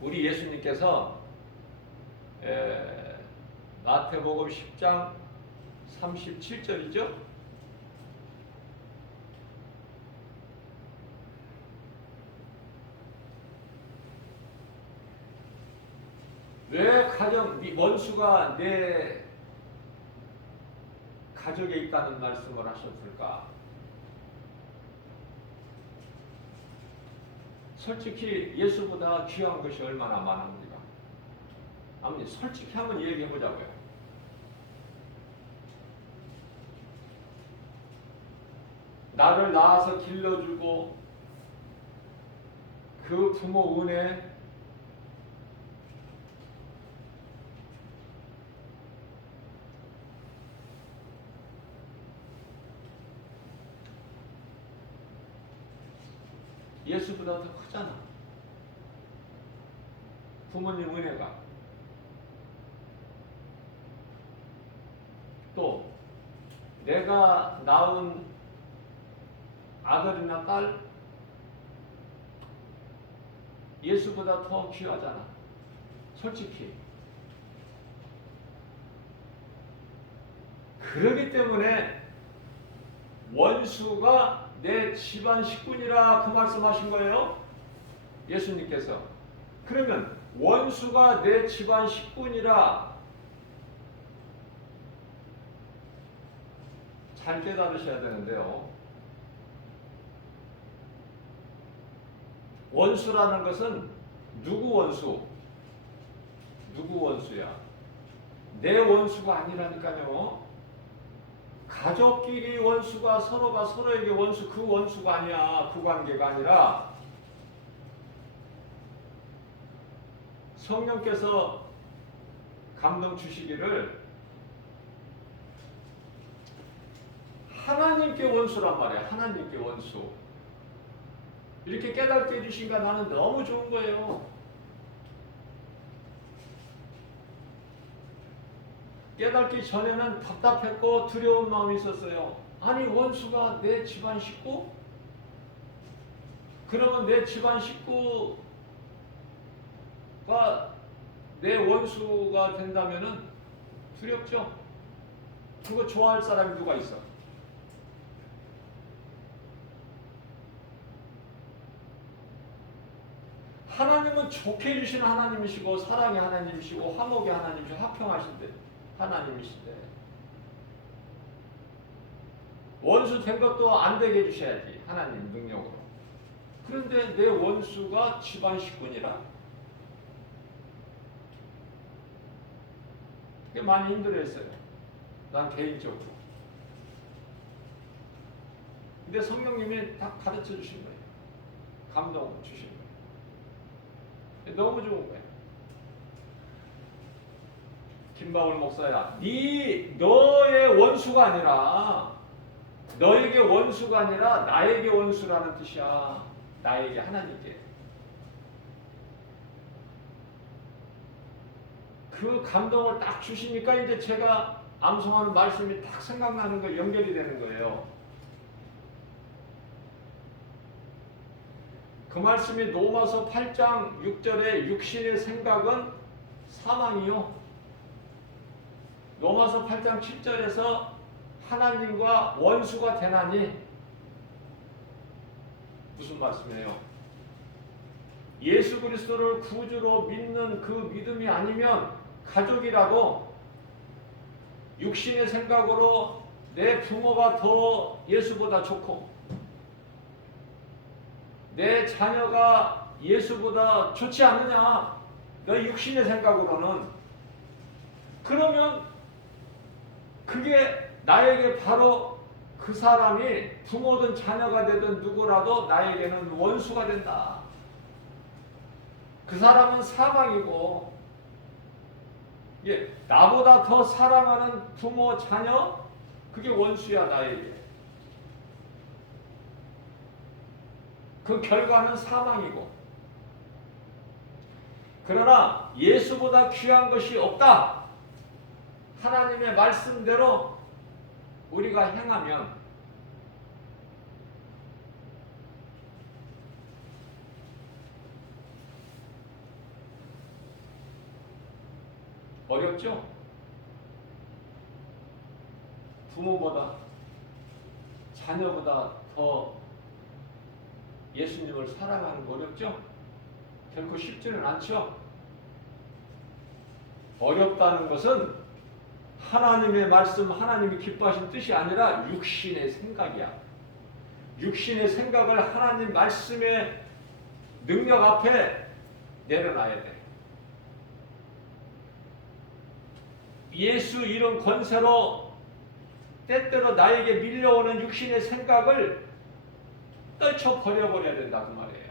우리 예수님께서 마태복음 10장 37절이죠. 왜 원수가 내 가족에 있다는 말씀을 하셨을까? 솔직히 예수보다 귀한 것이 얼마나 많습니까? 아버님, 솔직히 한번 얘기해 보자고요. 나를 낳아서 길러주고 그 부모 은혜, 예수보다 더 크잖아. 부모님 은혜가. 또 내가 낳은 아들이나 딸, 예수보다 더 귀하잖아. 솔직히. 그렇기 때문에 원수가 내 집안 식구니라 그 말씀하신 거예요. 예수님께서. 그러면 원수가 내 집안 식구니라 잘 깨달으셔야 되는데요. 원수라는 것은 누구 원수? 누구 원수야? 내 원수가 아니라니까요. 가족끼리 원수가 서로가 서로에게 원수, 그 원수가 아니야. 그 관계가 아니라 성령께서 감동 주시기를 하나님께 원수란 말이야. 하나님께 원수. 이렇게 깨닫게 해주신가 나는 너무 좋은 거예요. 깨닫기 전에는 답답했고 두려운 마음이 있었어요. 아니, 원수가 내 집안 식구? 그러면 내 집안 식구가 내 원수가 된다면은 두렵죠? 그거 좋아할 사람이 누가 있어? 하나님은 좋게 해주시는 하나님이시고 사랑의 하나님이시고 화목의 하나님이시고 화평하신데 하나님이신데 원수 된 것도 안 되게 해주셔야지. 하나님 능력으로. 그런데 내 원수가 집안 식구니라? 그게 많이 힘들어했어요. 난 개인적으로. 근데 성령님이 다 가르쳐 주신 거예요. 감동 주신 거예요. 너무 좋은 거예요. 김바울 목사야, 너의 원수가 아니라, 너에게 원수가 아니라 나에게 원수라는 뜻이야. 나에게, 하나님께. 그 감동을 딱 주시니까 이제 제가 암송하는 말씀이 딱 생각나는 거, 연결이 되는 거예요. 그 말씀이 로마서 8장 6절에 육신의 생각은 사망이요. 로마서 8장 7절에서 하나님과 원수가 되나니, 무슨 말씀이에요? 예수 그리스도를 구주로 믿는 그 믿음이 아니면 가족이라도 육신의 생각으로 내 부모가 더 예수보다 좋고 내 자녀가 예수보다 좋지 않느냐, 너 육신의 생각으로는. 그러면 그게 나에게 바로 그 사람이 부모든 자녀가 되든 누구라도 나에게는 원수가 된다. 그 사람은 사망이고, 나보다 더 사랑하는 부모, 자녀, 그게 원수야, 나에게. 그 결과는 사망이고, 그러나 예수보다 귀한 것이 없다. 하나님의 말씀대로 우리가 행하면 어렵죠? 부모보다, 자녀보다 더 예수님을 사랑하는 거 어렵죠? 결코 쉽지는 않죠? 어렵다는 것은 하나님의 말씀, 하나님이 기뻐하신 뜻이 아니라 육신의 생각이야. 육신의 생각을 하나님 말씀의 능력 앞에 내려놔야 돼. 예수 이런 권세로 때때로 나에게 밀려오는 육신의 생각을 떨쳐버려야 된다 그 말이에요.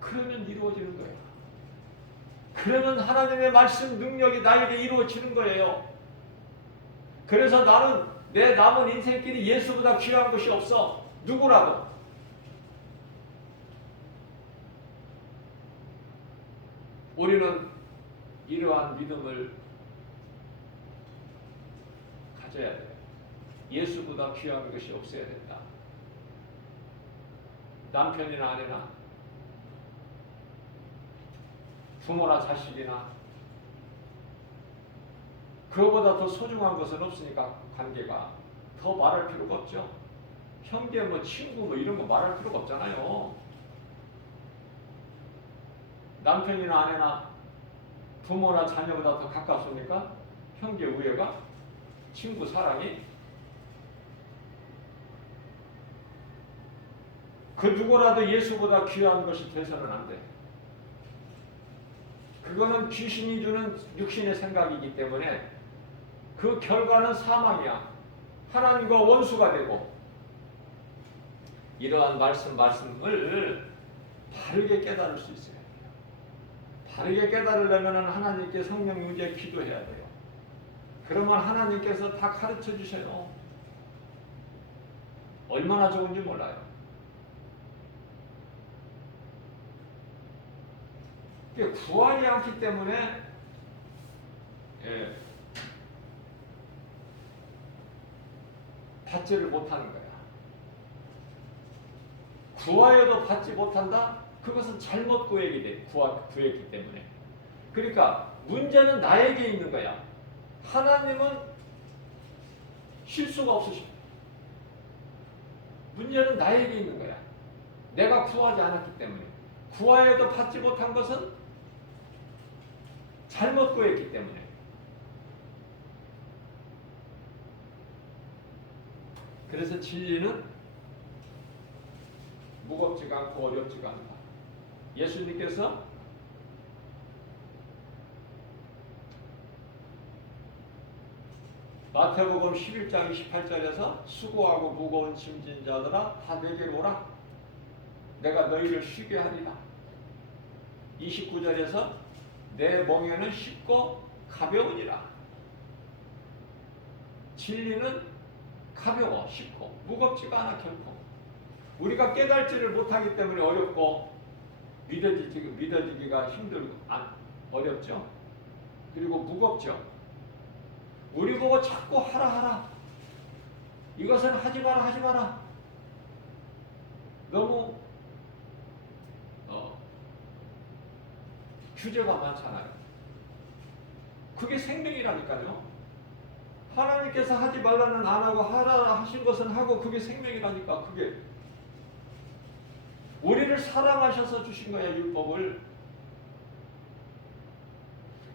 그러면 이루어지는 거예요. 그러면 하나님의 말씀 능력이 나에게 이루어지는 거예요. 그래서 나는 내 남은 인생길이 예수보다 귀한 것이 없어. 누구라도. 우리는 이러한 믿음을 가져야 돼요. 예수보다 귀한 것이 없어야 된다. 남편이나 아내나 부모나 자식이나 그거보다 더 소중한 것은 없으니까 관계가 더 말할 필요가 없죠. 형제 뭐 친구 뭐 이런 거 말할 필요가 없잖아요. 남편이나 아내나 부모나 자녀보다 더 가깝습니까? 형제 우애가? 친구 사랑이? 그 누구라도 예수보다 귀한 것이 돼서는 안 돼. 그거는 귀신이 주는 육신의 생각이기 때문에 그 결과는 사망이야. 하나님과 원수가 되고. 이러한 말씀을 바르게 깨달을 수 있어요. 바르게 깨달으려면 하나님께 성령 문제 기도해야 돼요. 그러면 하나님께서 다 가르쳐 주셔요. 얼마나 좋은지 몰라요. 구하지 않기 때문에 받지를 못하는 거야. 구하여도 받지 못한다? 그것은 잘못 구했기 때문에. 그러니까 문제는 나에게 있는 거야. 하나님은 실수가 없으셔. 문제는 나에게 있는 거야. 내가 구하지 않았기 때문에. 구하여도 받지 못한 것은 잘못 구했기 때문에. 그래서 진리는 무겁지가 않고 어렵지가 않다. 예수님께서 마태복음 11장 28절에서 수고하고 무거운 짐진 자들아 다 내게로 오라. 내가 너희를 쉬게 하리라. 29절에서 내 멍에는 쉽고 가벼우니라. 진리는 가벼워, 쉽고 무겁지가 않아 결코. 우리가 깨달지를 못하기 때문에 어렵고 믿어지기가 힘들고 어렵죠. 그리고 무겁죠. 우리 보고 자꾸 하라. 이것은 하지 마라. 너무 규제가 많잖아요. 그게 생명이라니까요. 하나님께서 하지 말라는 안 하고 하라 하신 것은 하고 그게 생명이라니까. 그게 우리를 사랑하셔서 주신 거야. 율법을.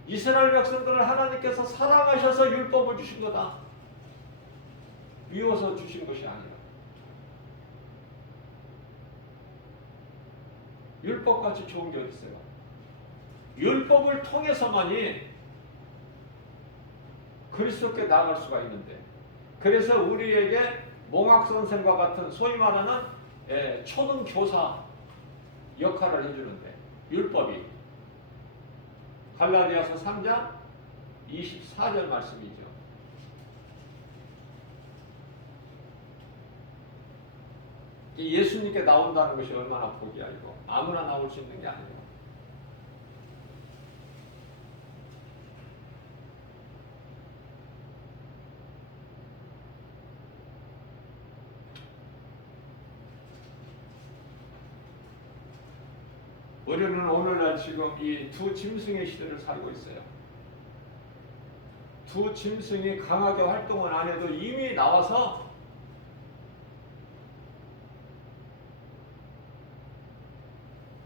이스라엘 백성들을 하나님께서 사랑하셔서 율법을 주신 거다. 미워서 주신 것이 아니라. 율법같이 좋은 게 어디 있어요? 율법을 통해서만이 그리스도께 나아갈 수가 있는데, 그래서 우리에게 몽학선생과 같은 소위 말하는 초등교사 역할을 해주는데, 율법이 갈라디아서 3장 24절 말씀이죠. 예수님께 나온다는 것이 얼마나 복이야 이거. 아무나 나올 수 있는 게 아니에요. 우리는 오늘날 지금 이 두 짐승의 시대를 살고 있어요. 두 짐승이 강하게 활동을 안 해도 이미 나와서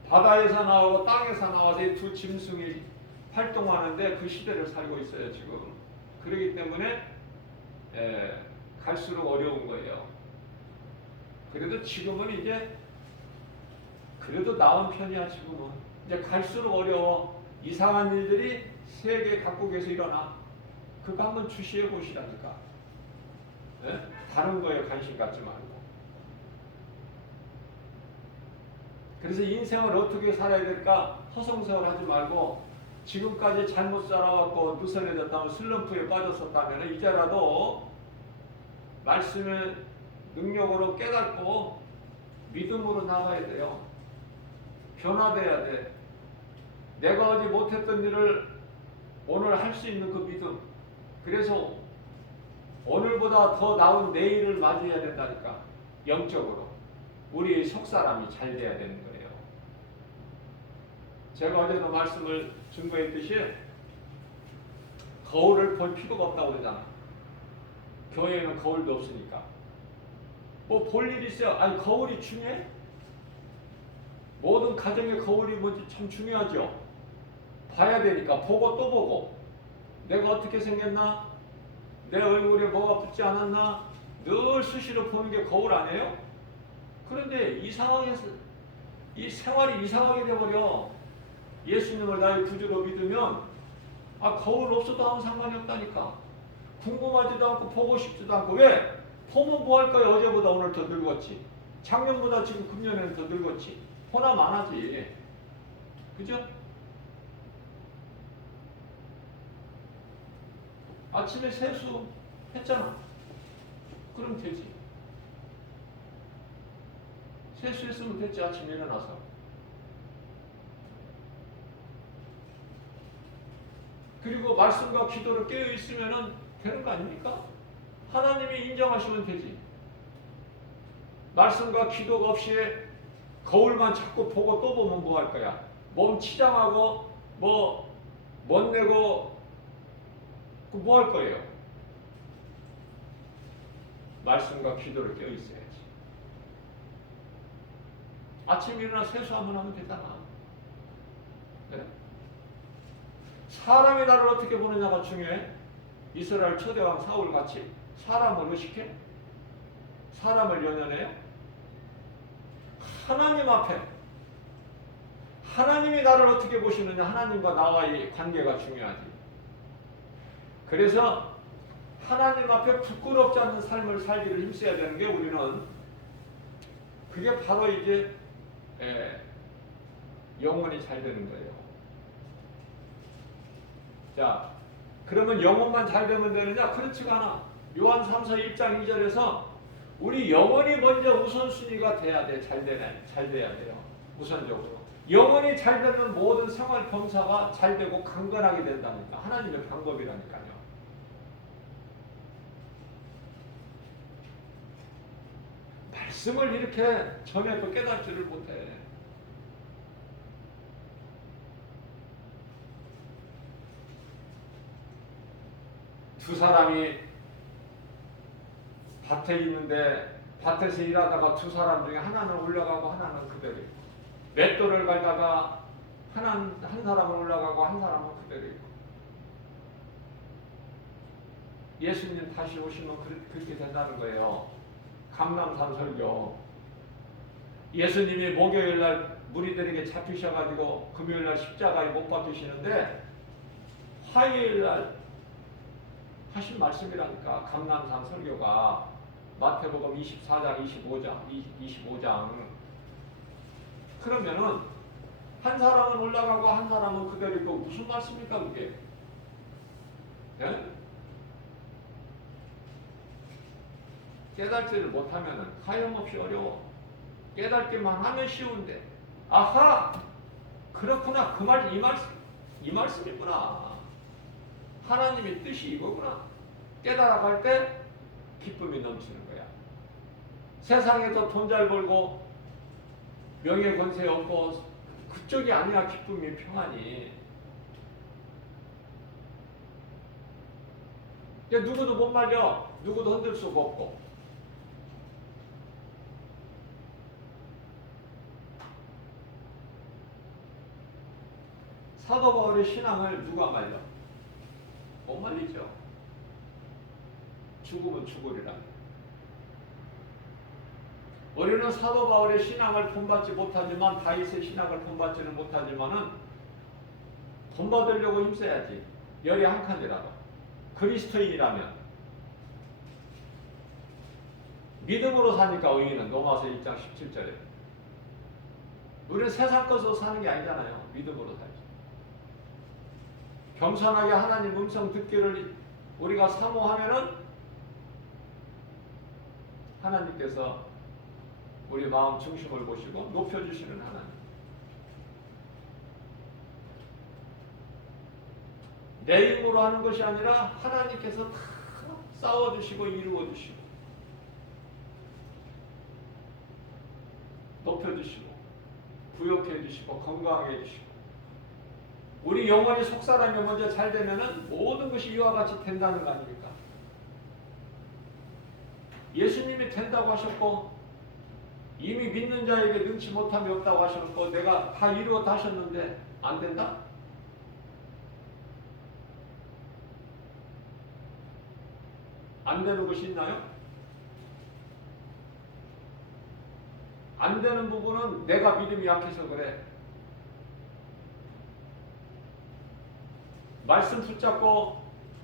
바다에서 나오고 땅에서 나와서 이 두 짐승이 활동하는데 그 시대를 살고 있어요 지금. 그렇기 때문에 갈수록 어려운 거예요. 그래도 지금은 이제 그래도 나은 편이야 지금은. 이제 갈수록 어려워. 이상한 일들이 세계 각국에서 일어나. 그거 한번 주시해 보시라니까. 예? 다른 거에 관심 갖지 말고. 그래서 인생을 어떻게 살아야 될까? 허송세월 하지 말고 지금까지 잘못 살아왔고 느슨해졌다면 슬럼프에 빠졌었다면 이제라도 말씀의 능력으로 깨닫고 믿음으로 나가야 돼요. 변화돼야 돼. 내가 어제 못했던 일을 오늘 할 수 있는 그 믿음. 그래서 오늘보다 더 나은 내일을 맞이해야 된다니까. 영적으로. 우리 속사람이 잘 돼야 되는 거예요. 제가 어제도 말씀을 증거했듯이 거울을 볼 필요가 없다고 그러잖아. 교회에는 거울도 없으니까. 뭐 볼 일이 있어요. 아니 거울이 중요해? 모든 가정의 거울이 뭔지 참 중요하죠. 봐야 되니까 보고 또 보고 내가 어떻게 생겼나? 내 얼굴에 뭐가 붙지 않았나? 늘 수시로 보는 게 거울 아니에요? 그런데 이 상황에서 이 생활이 이상하게 돼버려. 예수님을 나의 구주로 믿으면 거울 없어도 아무 상관이 없다니까. 궁금하지도 않고 보고 싶지도 않고. 왜? 보면 뭐 할 거야. 어제보다 오늘 더 늙었지. 작년보다 지금 금년에는 더 늙었지. 호남 안 하지. 그죠? 아침에 세수 했잖아. 그럼 되지. 세수했으면 됐지. 아침에 일어나서. 그리고 말씀과 기도를 깨어있으면 되는 거 아닙니까? 하나님이 인정하시면 되지. 말씀과 기도가 없이 거울만 자꾸 보고 또 보면 뭐 할 거야? 몸 치장하고 멋내고 뭐 할 거예요? 말씀과 기도를 깨어 있어야지. 아침에 일어나 세수 한번 하면 되잖아. 네? 사람이 나를 어떻게 보느냐가 중요해. 이스라엘 초대왕 사울 같이 사람을 의식해? 사람을 연연해요? 하나님 앞에 하나님이 나를 어떻게 보시느냐. 하나님과 나와의 관계가 중요하지. 그래서 하나님 앞에 부끄럽지 않는 삶을 살기를 힘써야 되는 게 우리는 그게 바로 이제 영혼이 잘 되는 거예요. 자, 그러면 영혼만 잘 되면 되느냐? 그렇지가 않아. 요한 3서 1장 2절에서 우리 영혼이 먼저 우선순위가 돼야 돼. 잘 돼야 돼요. 우선적으로. 영혼이 잘 되면 모든 생활 범사가 잘 되고 강건하게 된다니까. 하나님의 방법이라니까요. 말씀을 이렇게 전해도 깨닫지를 못해. 두 사람이 밭에 있는데 밭에서 일하다가 두 사람 중에 하나는 올라가고 하나는 그대로 있고, 맷돌을 갈다가 한 사람은 올라가고 한 사람은 그대로 있고. 예수님 다시 오시면 그렇게 된다는 거예요. 감람산 설교. 예수님이 목요일날 무리들에게 잡히셔가지고 금요일날 십자가에 못 박히시는데 화요일날 하신 말씀이라니까. 감람산 설교가 마태복음 24장 25장. 그러면은 한 사람은 올라가고 한 사람은 그대로 있고 무슨 말씀입니까 그게? 네? 깨달지를 못하면은 하염없이 어려워. 깨닫기만 하면 쉬운데. 아하! 그렇구나. 이 말씀이구나. 하나님의 뜻이 이거구나. 깨달아갈 때 기쁨이 넘치는 거야. 세상에서 돈 잘 벌고 명예 권세 얻고 그쪽이 아니야. 기쁨이 평안이. 누구도 못 말려. 누구도 흔들 수가 없고. 사도 바울의 신앙을 누가 말려? 못 말리죠. 죽으면 죽으리라. 우리는 사도 바울의 신앙을 본받지 못하지만, 다윗의 신앙을 본받지는 못하지만은 본받으려고 힘써야지. 열이 한 칸이라도. 그리스도인이라면. 믿음으로 사니까 의인은 로마서 1장 17절에. 우리는 세상 것으로 사는 게 아니잖아요. 믿음으로 살지. 겸손하게 하나님 음성 듣기를 우리가 사모하면은 하나님께서 우리 마음 중심을 보시고 높여주시는 하나님. 내 힘으로 하는 것이 아니라 하나님께서 다 싸워주시고 이루어주시고 높여주시고 부욕해주시고 건강해주시고 우리 영혼이 속사람이 먼저 잘 되면은 모든 것이 이와 같이 된다는 거 아닙니까? 예수님이 된다고 하셨고 이미 믿는 자에게 능치 못함이 없다고 하셨고 내가 다 이루어 하셨는데 안 된다? 안 되는 것이 있나요? 안 되는 부분은 내가 믿음이 약해서 그래. 말씀 붙잡고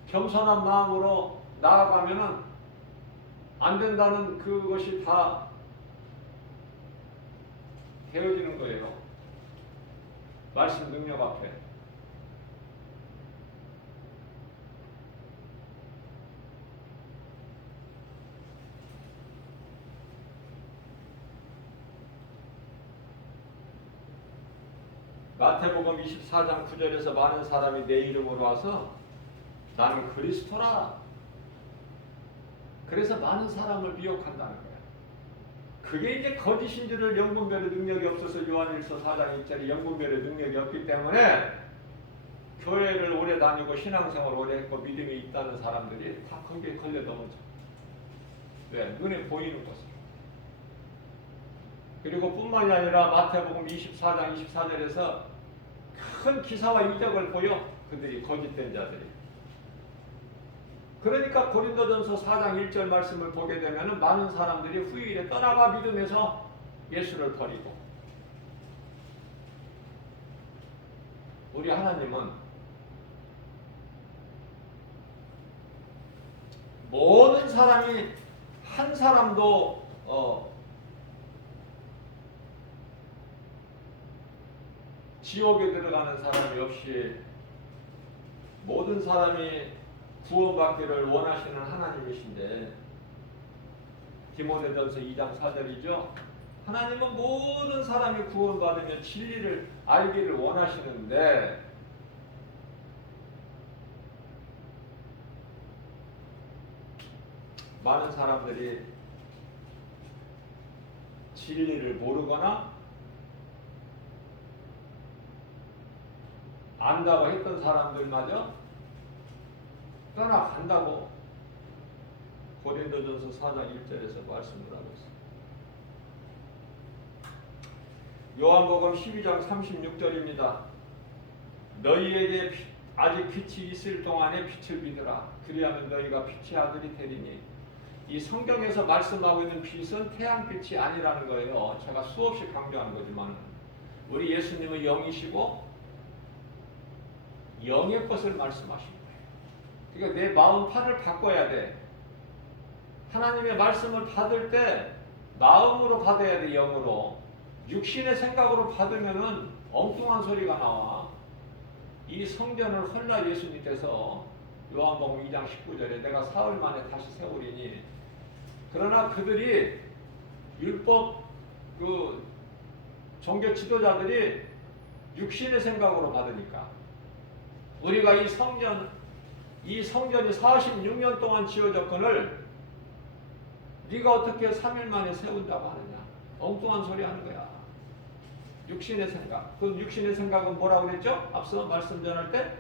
겸손한 마음으로 나아가면은 안 된다는 그것이 다 되어지는 거예요. 말씀 능력 앞에. 마태복음 24장 9절에서 많은 사람이 내 이름으로 와서 나는 그리스도라. 그래서 많은 사람을 미혹한다는 거야. 그게 이제 거짓인 줄을 영분별의 능력이 없어서 요한일서 4장 1절에 영분별의 능력이 없기 때문에 교회를 오래 다니고 신앙생활을 오래 했고 믿음이 있다는 사람들이 다 거기에 걸려 넘어져. 왜? 눈에 보이는 것을. 그리고 뿐만이 아니라 마태복음 24장 24절에서 큰 기사와 이적을 보여. 그들이 거짓된 자들이. 그러니까 고린도전서 4장 1절 말씀을 보게 되면 많은 사람들이 후일에 떠나가 믿음에서 예수를 버리고 우리 하나님은 모든 사람이 한 사람도 지옥에 들어가는 사람이 없이 모든 사람이 구원받기를 원하시는 하나님이신데 디모데전서 2장 4절이죠. 하나님은 모든 사람이 구원받으며 진리를 알기를 원하시는데 많은 사람들이 진리를 모르거나 안다고 했던 사람들마저 떠나간다고 고린도전서 4장 1절에서 말씀을 하고 있습니다. 요한복음 12장 36절입니다. 너희에게 아직 빛이 있을 동안에 빛을 믿으라. 그리하면 너희가 빛의 아들이 되리니. 이 성경에서 말씀하고 있는 빛은 태양빛이 아니라는 거예요. 제가 수없이 강조하는 거지만 우리 예수님은 영이시고 영의 것을 말씀하신 거예요. 그러니까 내 마음판을 바꿔야 돼. 하나님의 말씀을 받을 때 마음으로 받아야 돼. 영으로. 육신의 생각으로 받으면은 엉뚱한 소리가 나와. 이 성전을 헐라 예수님께서 요한복음 2장 19절에 내가 사흘 만에 다시 세우리니. 그러나 그들이 율법 그 종교 지도자들이 육신의 생각으로 받으니까 우리가 이 성전이 46년 동안 지어졌거늘 네가 어떻게 3일 만에 세운다고 하느냐. 엉뚱한 소리 하는 거야. 육신의 생각. 그 육신의 생각은 뭐라고 그랬죠? 앞서 말씀 전할 때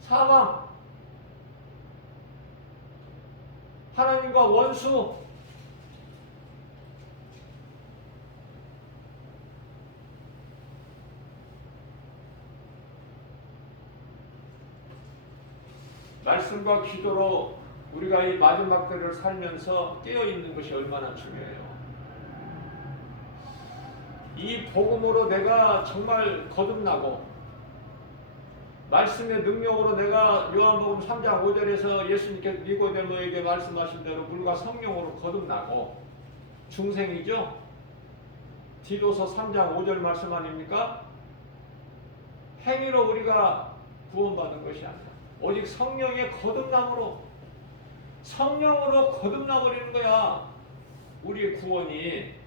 사망, 하나님과 원수, 말씀과 기도로 우리가 이 마지막 때를 살면서 깨어있는 것이 얼마나 중요해요. 이 복음으로 내가 정말 거듭나고 말씀의 능력으로 내가 요한복음 3장 5절에서 예수님께서 니고데모에게 말씀하신 대로 물과 성령으로 거듭나고 중생이죠. 디도서 3장 5절 말씀 아닙니까? 행위로 우리가 구원받은 것이 아니라 오직 성령의 거듭남으로 성령으로 거듭나 버리는 거야. 우리의 구원이.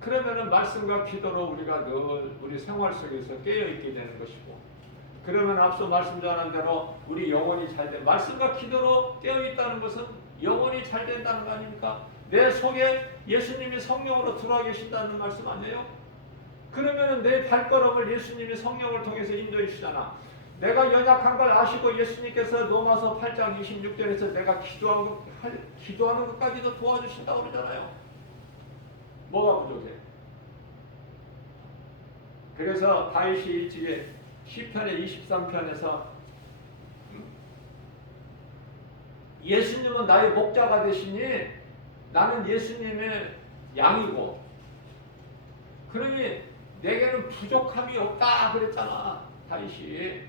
그러면은 말씀과 기도로 우리가 늘 우리 생활 속에서 깨어있게 되는 것이고, 그러면 앞서 말씀 전한 대로 우리 영혼이 잘 돼. 말씀과 기도로 깨어있다는 것은 영혼이 잘 된다는 거 아닙니까? 내 속에 예수님이 성령으로 들어와 계신다는 말씀 아니에요? 그러면은 내 발걸음을 예수님이 성령을 통해서 인도해 주잖아. 내가 연약한 걸 아시고 예수님께서 로마서 8장 26절에서 내가 기도하는 것까지도 도와주신다고 그러잖아요. 뭐가 부족해? 그래서 다윗이 일찍이 시편의 23편에서 예수님은 나의 목자가 되시니 나는 예수님의 양이고, 그러니 내게는 부족함이 없다 그랬잖아. 다윗이.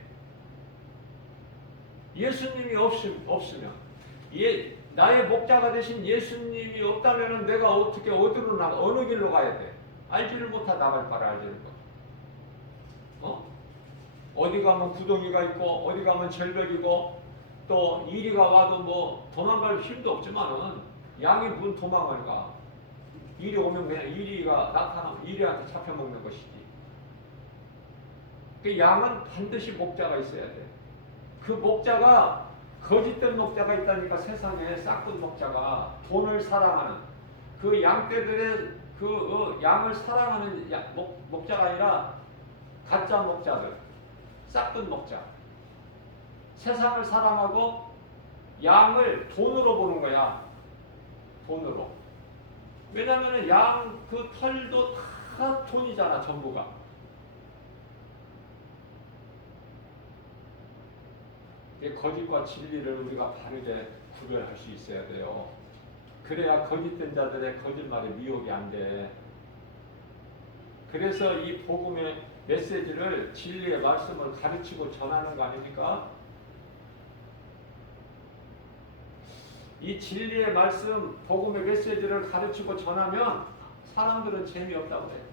예수님이 없으면 나의 목자가 되신 예수님이 없다면 내가 어디로 나가, 어느 길로 가야 돼? 알지를 못하 나갈 바를 알지를 못. 어디 가면 구덩이가 있고 어디 가면 절벽이고 또 이리가 와도 뭐 도망갈 힘도 없지만은 양이 무슨 도망을 가. 이리 오면 그냥 이리가 나타나면 이리한테 잡혀먹는 것이지. 그 양은 반드시 목자가 있어야 돼. 그 목자가 거짓된 목자가 있다니까. 세상에 싹군 목자가 돈을 사랑하는 그 양떼들의 그 양을 사랑하는 목자가 아니라 가짜 목자들, 싹군 목자. 세상을 사랑하고 양을 돈으로 보는 거야. 돈으로. 왜냐하면 양 그 털도 다 돈이잖아, 전부가. 거짓과 진리를 우리가 바르게 구별할 수 있어야 돼요. 그래야 거짓된 자들의 거짓말에 미혹이 안 돼. 그래서 이 복음의 메시지를, 진리의 말씀을 가르치고 전하는 거 아닙니까? 이 진리의 말씀, 복음의 메시지를 가르치고 전하면 사람들은 재미없다고 해요.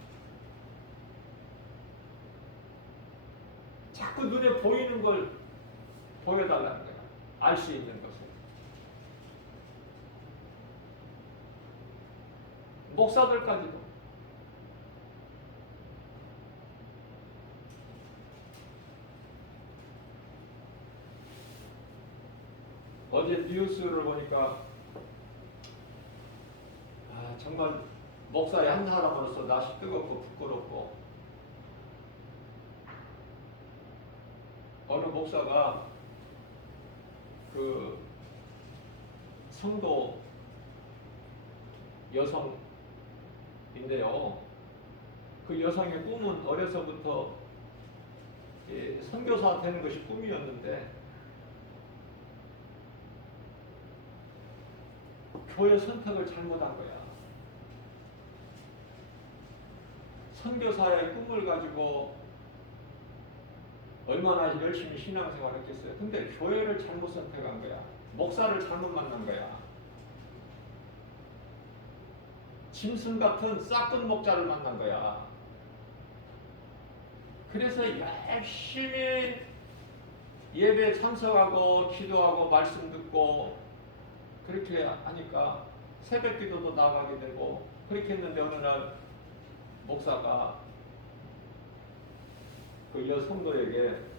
자꾸 눈에 보이는 걸 보여달라는 거야. 알 수 있는 것을. 목사들까지도. 어제 뉴스를 보니까 정말 목사의 한 사람으로서 낯이 뜨겁고 부끄럽고, 어느 목사가 그 성도 여성인데요. 그 여성의 꿈은 어려서부터 선교사 되는 것이 꿈이었는데 교회 선택을 잘못한 거야. 선교사의 꿈을 가지고 얼마나 열심히 신앙생활을 했겠어요. 근데 교회를 잘못 선택한 거야. 목사를 잘못 만난 거야. 짐승 같은 싹군 목자를 만난 거야. 그래서 열심히 예배 참석하고 기도하고 말씀 듣고 그렇게 하니까 새벽 기도도 나가게 되고 그렇게 했는데 어느 날 목사가 그 여성도에게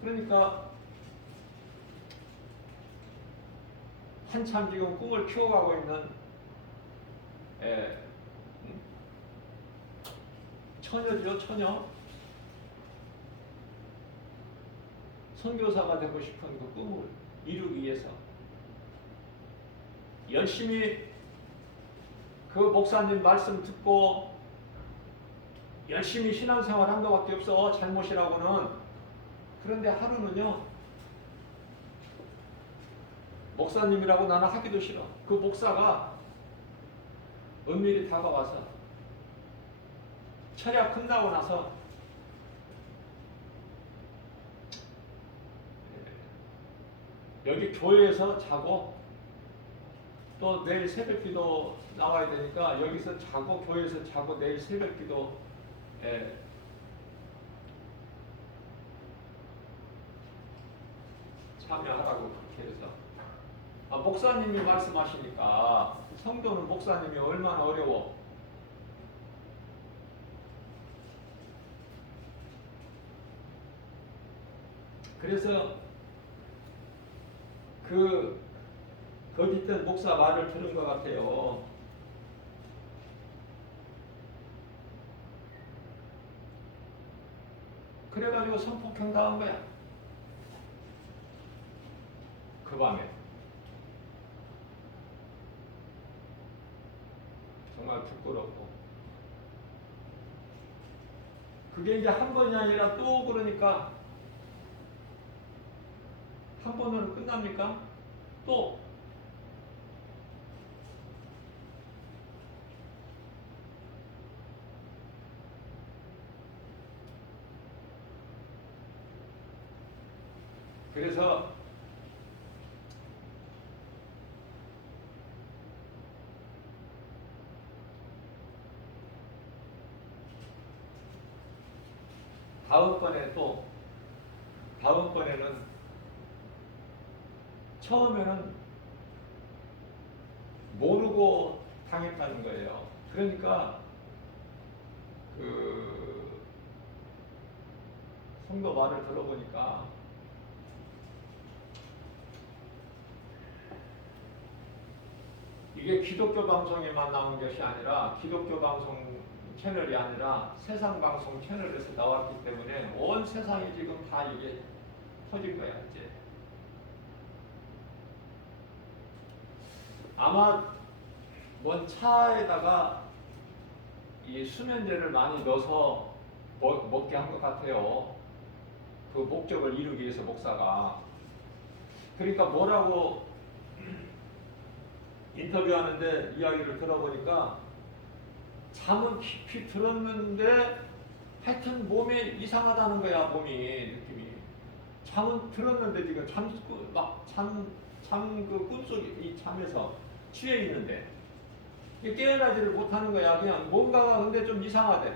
그러니까 한참 지금 꿈을 키워가고 있는 처녀죠, 처녀. 선교사가 되고 싶은 그 꿈을 이루기 위해서 열심히 그 목사님 말씀 듣고 열심히 신앙생활 한 것밖에 없어, 잘못이라고는. 그런데 하루는요, 목사님이라고 나는 하기도 싫어. 그 목사가 은밀히 다가와서 철야 끝나고 나서 여기 교회에서 자고 또 내일 새벽 기도 나와야 되니까 여기서 자고 교회에서 자고 내일 새벽 기도 참여하라고 그렇게 해서 목사님이 말씀하시니까 성도는 목사님이 얼마나 어려워. 그래서 거기 있던 목사 말을 들은 것 같아요. 그래가지고 성폭행 당한 거야. 그 밤에. 정말 부끄럽고. 그게 이제 한 번이 아니라 또 그러니까 한 번으로 끝납니까? 또 그래서 다음번에는 처음에는 모르고 당했다는 거예요. 그러니까 그 성도 말을 들어보니까 이게 기독교 방송에만 나온 것이 아니라 기독교 방송 채널이 아니라 세상 방송 채널에서 나왔기 때문에 온 세상이 지금 다 이게 터질 거야 이제. 아마 뭔 차에다가 이 수면제를 많이 넣어서 먹게 한 것 같아요. 그 목적을 이루기 위해서 목사가. 그러니까 뭐라고 인터뷰하는데 이야기를 들어보니까 잠은 깊이 들었는데 하여튼 몸이 이상하다는 거야. 몸이 느낌이. 잠은 들었는데 지금 그 꿈속에 이 잠에서 취해 있는데 깨어나지를 못하는 거야. 그냥 뭔가가 근데 좀 이상하대.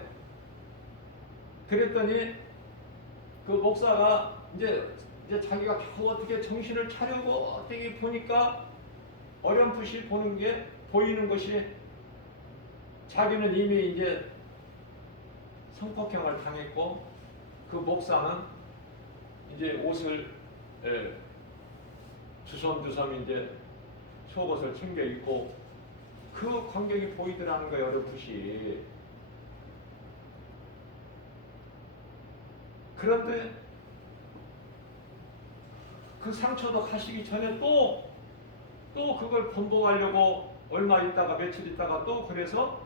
그랬더니 그 목사가 이제 자기가 겨우 어떻게 정신을 차리고 어떻게 보니까 어렴풋이 보이는 것이 자기는 이미 이제 성폭행을 당했고 그 목사는 이제 옷을 두섬두섬 이제 속옷을 챙겨 입고 그 광경이 보이더라는 거예요. 어렴풋이. 그런데 그 상처도 가시기 전에 또 그걸 번복하려고 얼마 있다가 며칠 있다가 또 그래서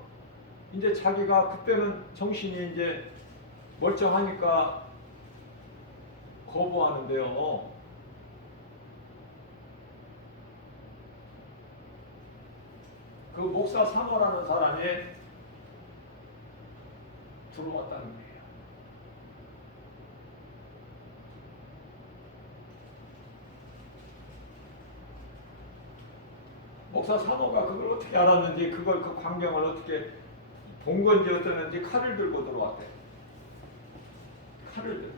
이제 자기가 그때는 정신이 이제 멀쩡하니까 거부하는데요. 그 목사 사모라는 사람이 들어왔다는 거예요. 목사 사모가 그걸 어떻게 알았는지 그 광경을 어떻게 본 건지 어쩌는지 칼을 들고 들어왔대. 칼을 들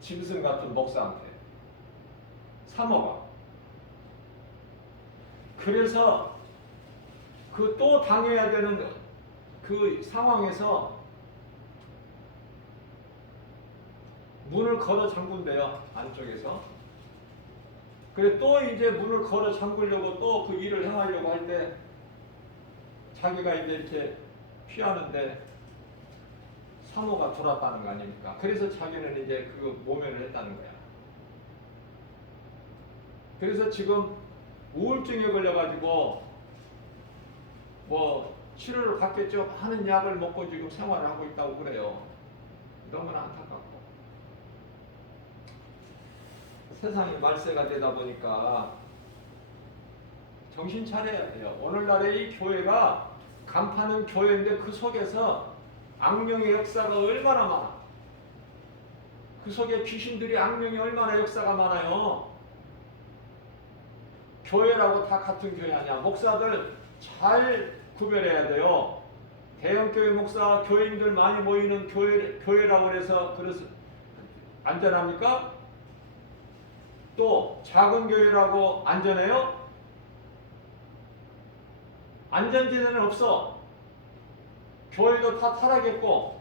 짐승 같은 목사한테 사모가. 그래서 그 또 당해야 되는 그 상황에서 문을 걸어 잠근대요, 안쪽에서. 그래 또 이제 문을 걸어 잠그려고 또 그 일을 행하려고 할 때 자기가 이제 이렇게 피하는데 사모가 돌았다는 거 아닙니까? 그래서 자기는 이제 그 모면을 했다는 거야. 그래서 지금 우울증에 걸려가지고 뭐 치료를 받겠죠 하는 약을 먹고 지금 생활을 하고 있다고 그래요. 너무나 안타깝고. 세상이 말세가 되다 보니까 정신 차려야 돼요. 오늘날의 이 교회가 간파는 교회인데 그 속에서 악령의 역사가 얼마나 많아. 그 속에 귀신들이 악령이 얼마나 역사가 많아요. 교회라고 다 같은 교회 아니야. 목사들 잘 구별해야 돼요. 대형교회 목사, 교인들 많이 모이는 교회라고 해서 그래서 안전합니까? 또 작은 교회라고 안전해요? 안전지대는 없어. 교회도 다 타락했고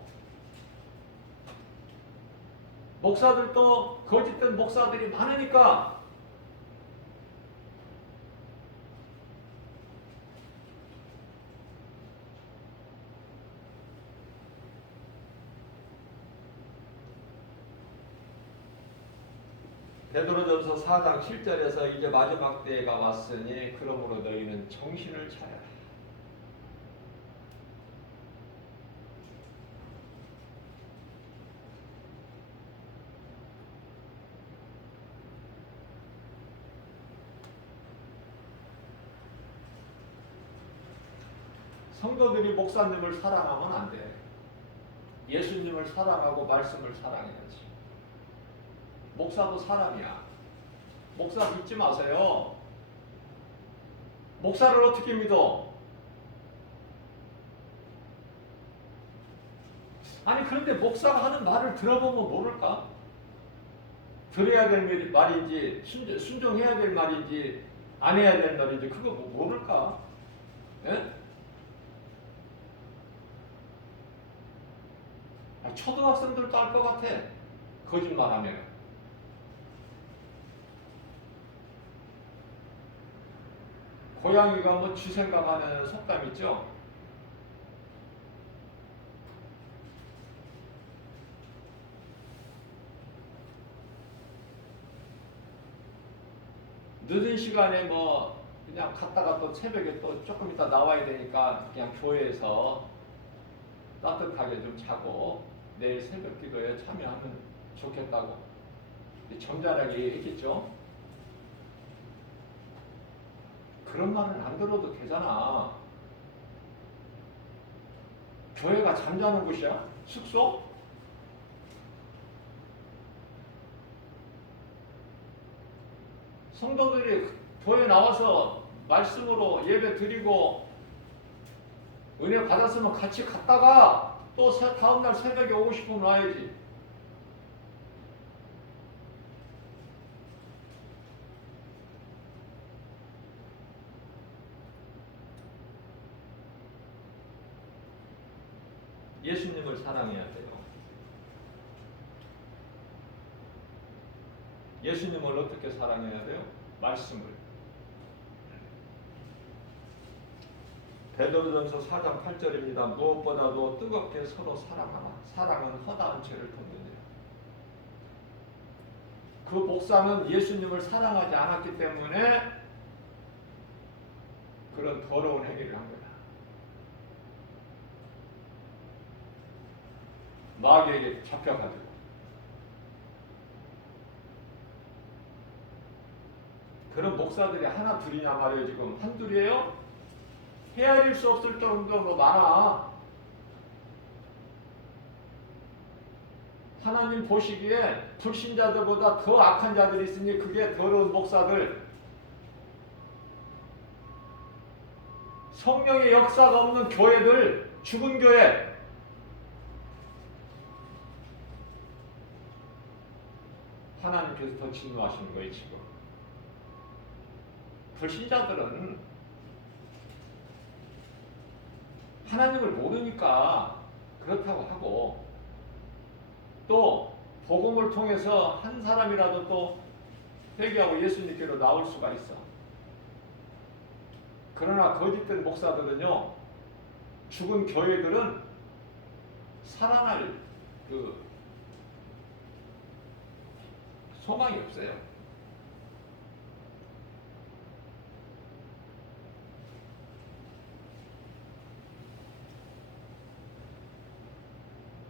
목사들도 거짓된 목사들이 많으니까 베드로전서 4장 7절에서 이제 마지막 때가 왔으니 그러므로 너희는 정신을 차려라. 성도들이 목사님을 사랑하면 안 돼. 예수님을 사랑하고 말씀을 사랑해야지. 목사도 사람이야. 목사 믿지 마세요. 목사를 어떻게 믿어? 아니 그런데 목사가 하는 말을 들어보면 모를까? 들어야 될 말인지 순종해야 될 말인지 안 해야 될 말인지 그거 모를까? 예? 초등학생들도 알 것 같아. 거짓말하면. 고양이가 뭐 쥐 생각하는 속담 있죠? 늦은 시간에 뭐 그냥 갔다가 또 새벽에 또 조금 이따 나와야 되니까 그냥 교회에서 따뜻하게 좀 자고 내일 새벽 기도에 참여하면 좋겠다고 점잖하게 얘기했겠죠. 그런 말은 안 들어도 되잖아. 교회가 잠자는 곳이야? 숙소? 성도들이 교회 나와서 말씀으로 예배 드리고 은혜 받았으면 같이 갔다가 또 다음날 새벽에 오고 싶으면 와야지. 예수님을 사랑해야 돼요. 예수님을 어떻게 사랑해야 돼요? 말씀을. 베드로전서 4장 8절입니다. 무엇보다도 뜨겁게 서로 사랑하라. 사랑은 허다한 죄를 덮느니라. 그 목사는 예수님을 사랑하지 않았기 때문에 그런 더러운 행위를 한 거야. 마귀에게 잡혀가지고. 그런 목사들이 하나 둘이냐 말이에요. 지금 한둘이에요? 헤아릴 수 없을 정도로 많아. 하나님 보시기에 불신자들보다 더 악한 자들이 있으니 그게 더러운 목사들. 성령의 역사가 없는 교회들, 죽은 교회. 하나님께서 더 진노하시는 거예요, 지금. 불신자들은 하나님을 모르니까 그렇다고 하고, 또 복음을 통해서 한 사람이라도 또 회개하고 예수님께로 나올 수가 있어. 그러나 거짓된 목사들은요, 죽은 교회들은 살아날 그 소망이 없어요.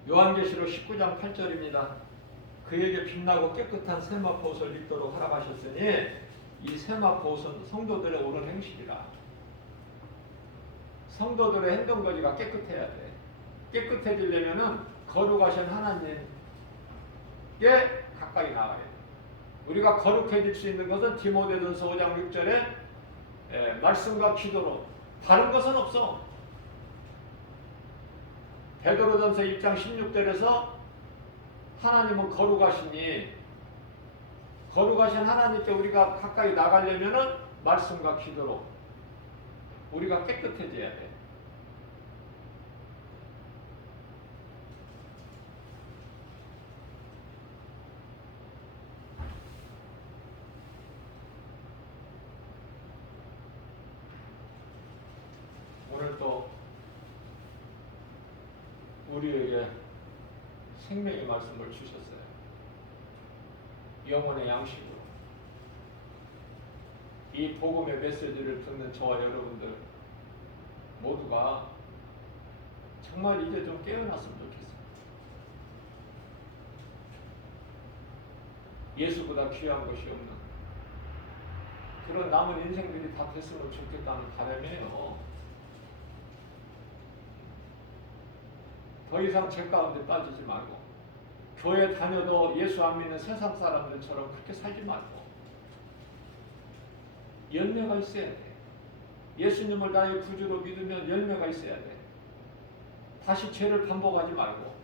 요한계시록 19장 8절입니다. 그에게 빛나고 깨끗한 세마포 옷을 입도록 허락하셨으니 이 세마포 옷은 성도들의 옳은 행실이라. 성도들의 행동거리가 깨끗해야 돼. 깨끗해지려면은 거룩하신 하나님께 가까이 나가야 돼. 우리가 거룩해질 수 있는 것은 디모데전서 5장 6절에 말씀과 기도로, 다른 것은 없어. 베드로전서 1장 16절에서 하나님은 거룩하시니, 거룩하신 하나님께 우리가 가까이 나가려면은 말씀과 기도로 우리가 깨끗해져야 돼. 오늘 또 우리에게 생명의 말씀을 주셨어요. 영혼의 양식으로. 이 복음의 메시지를 듣는 저와 여러분들 모두가 정말 이제 좀 깨어났으면 좋겠어요. 예수보다 귀한 것이 없는 그런 남은 인생들이 다 됐으면 좋겠다는 바람이에요. 더 이상 죄 가운데 빠지지 말고, 교회 다녀도 예수 안 믿는 세상 사람들처럼 그렇게 살지 말고, 열매가 있어야 돼. 예수님을 나의 구주로 믿으면 열매가 있어야 돼. 다시 죄를 반복하지 말고.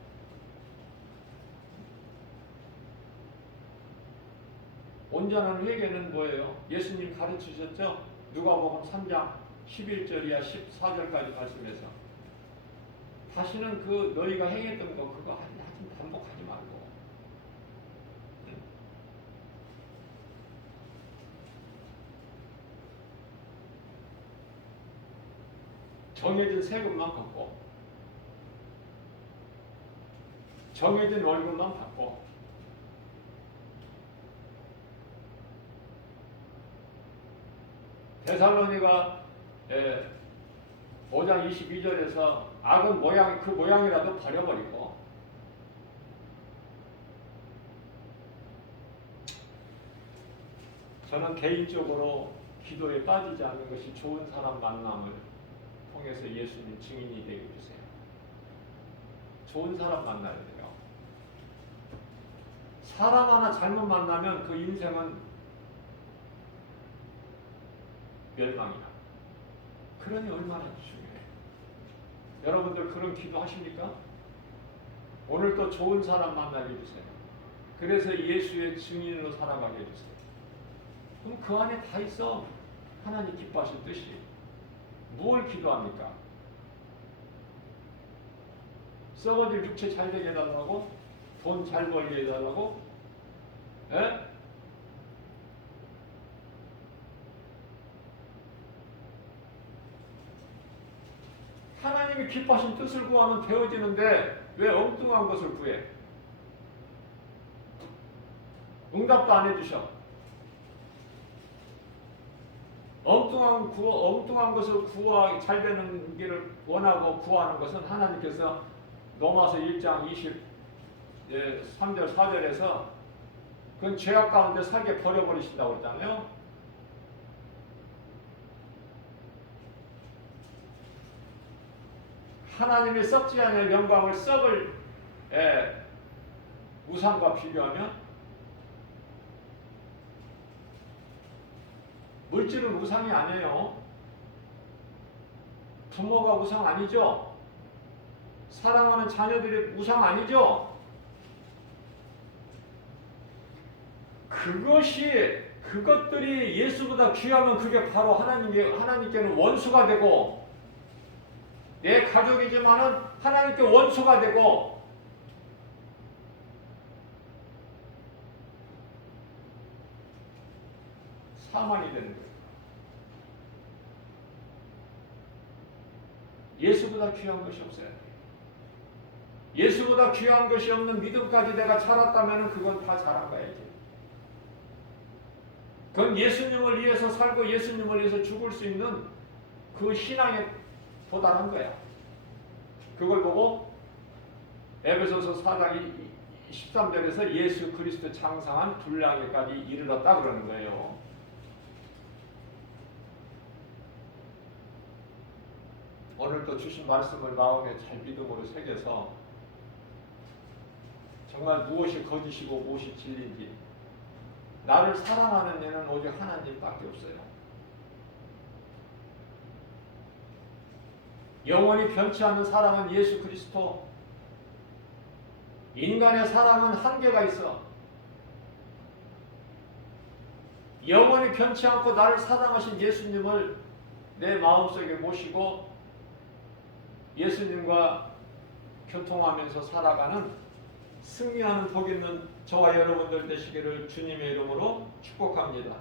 온전한 회개는 뭐예요? 예수님 가르치셨죠? 누가복음 3장 11절 이하 14절까지 말씀해서 다시는 그 너희가 행했던 거 그거 하지 반복하지 말고. 정해진 세금만 걷고, 정해진 월급만 받고, 데살로니가 5장 22절에서 악은 모양, 그 모양이라도 버려버리고, 저는 개인적으로 기도에 빠지지 않는 것이 좋은 사람 만남을 통해서 예수님 증인이 되게 해주세요. 좋은 사람 만나야 돼요. 사람 하나 잘못 만나면 그 인생은 멸망이야. 그러니 얼마나 중요해. 여러분들 그런 기도 하십니까? 오늘 또 좋은 사람 만나게 해주세요. 그래서 예수의 증인으로 살아가게 해주세요. 그럼 그 안에 다 있어. 하나님 기뻐하신 뜻이. 뭘 기도합니까? 썩어질 육체 잘 되게 해달라고? 돈 잘 벌게 해달라고? 에? 하나님이 기뻐하신 뜻을 구하면 되어지는데 왜 엉뚱한 것을 구해? 응답도 안 해주셔. 엉뚱한 것을 잘 되는 길을 원하고 구하는 것은 하나님께서 로마서 1장 23절 4절에서 그건 죄악 가운데 살게 버려버리신다고 그랬잖아요. 하나님이 썩지 않을 영광을 썩을 우상과 비교하면, 물질은 우상이 아니에요. 부모가 우상 아니죠. 사랑하는 자녀들이 우상 아니죠. 그것들이 예수보다 귀하면 그게 바로 하나님께는 원수가 되고, 내 가족이지만은 하나님께 원수가 되고, 사망이 되는 거예요. 예수보다 귀한 것이 없어요. 예수보다 귀한 것이 없는 믿음까지 내가 자랐다면 그건 다 자란 거야, 이제. 그건 예수님을 위해서 살고 예수님을 위해서 죽을 수 있는 그 신앙에 도달한 거야. 그걸 보고 에베소서 4장 13절에서 예수 그리스도 장상한 분량에까지 이르렀다 그러는 거예요. 오늘 또 주신 말씀을 마음에 잘 믿음으로 새겨서 정말 무엇이 거짓이고 무엇이 진리인지, 나를 사랑하는 이는 오직 하나님밖에 없어요. 영원히 변치 않는 사랑은 예수 그리스도. 인간의 사랑은 한계가 있어. 영원히 변치 않고 나를 사랑하신 예수님을 내 마음속에 모시고 예수님과 교통하면서 살아가는 승리하는 복 있는 저와 여러분들 되시기를 주님의 이름으로 축복합니다.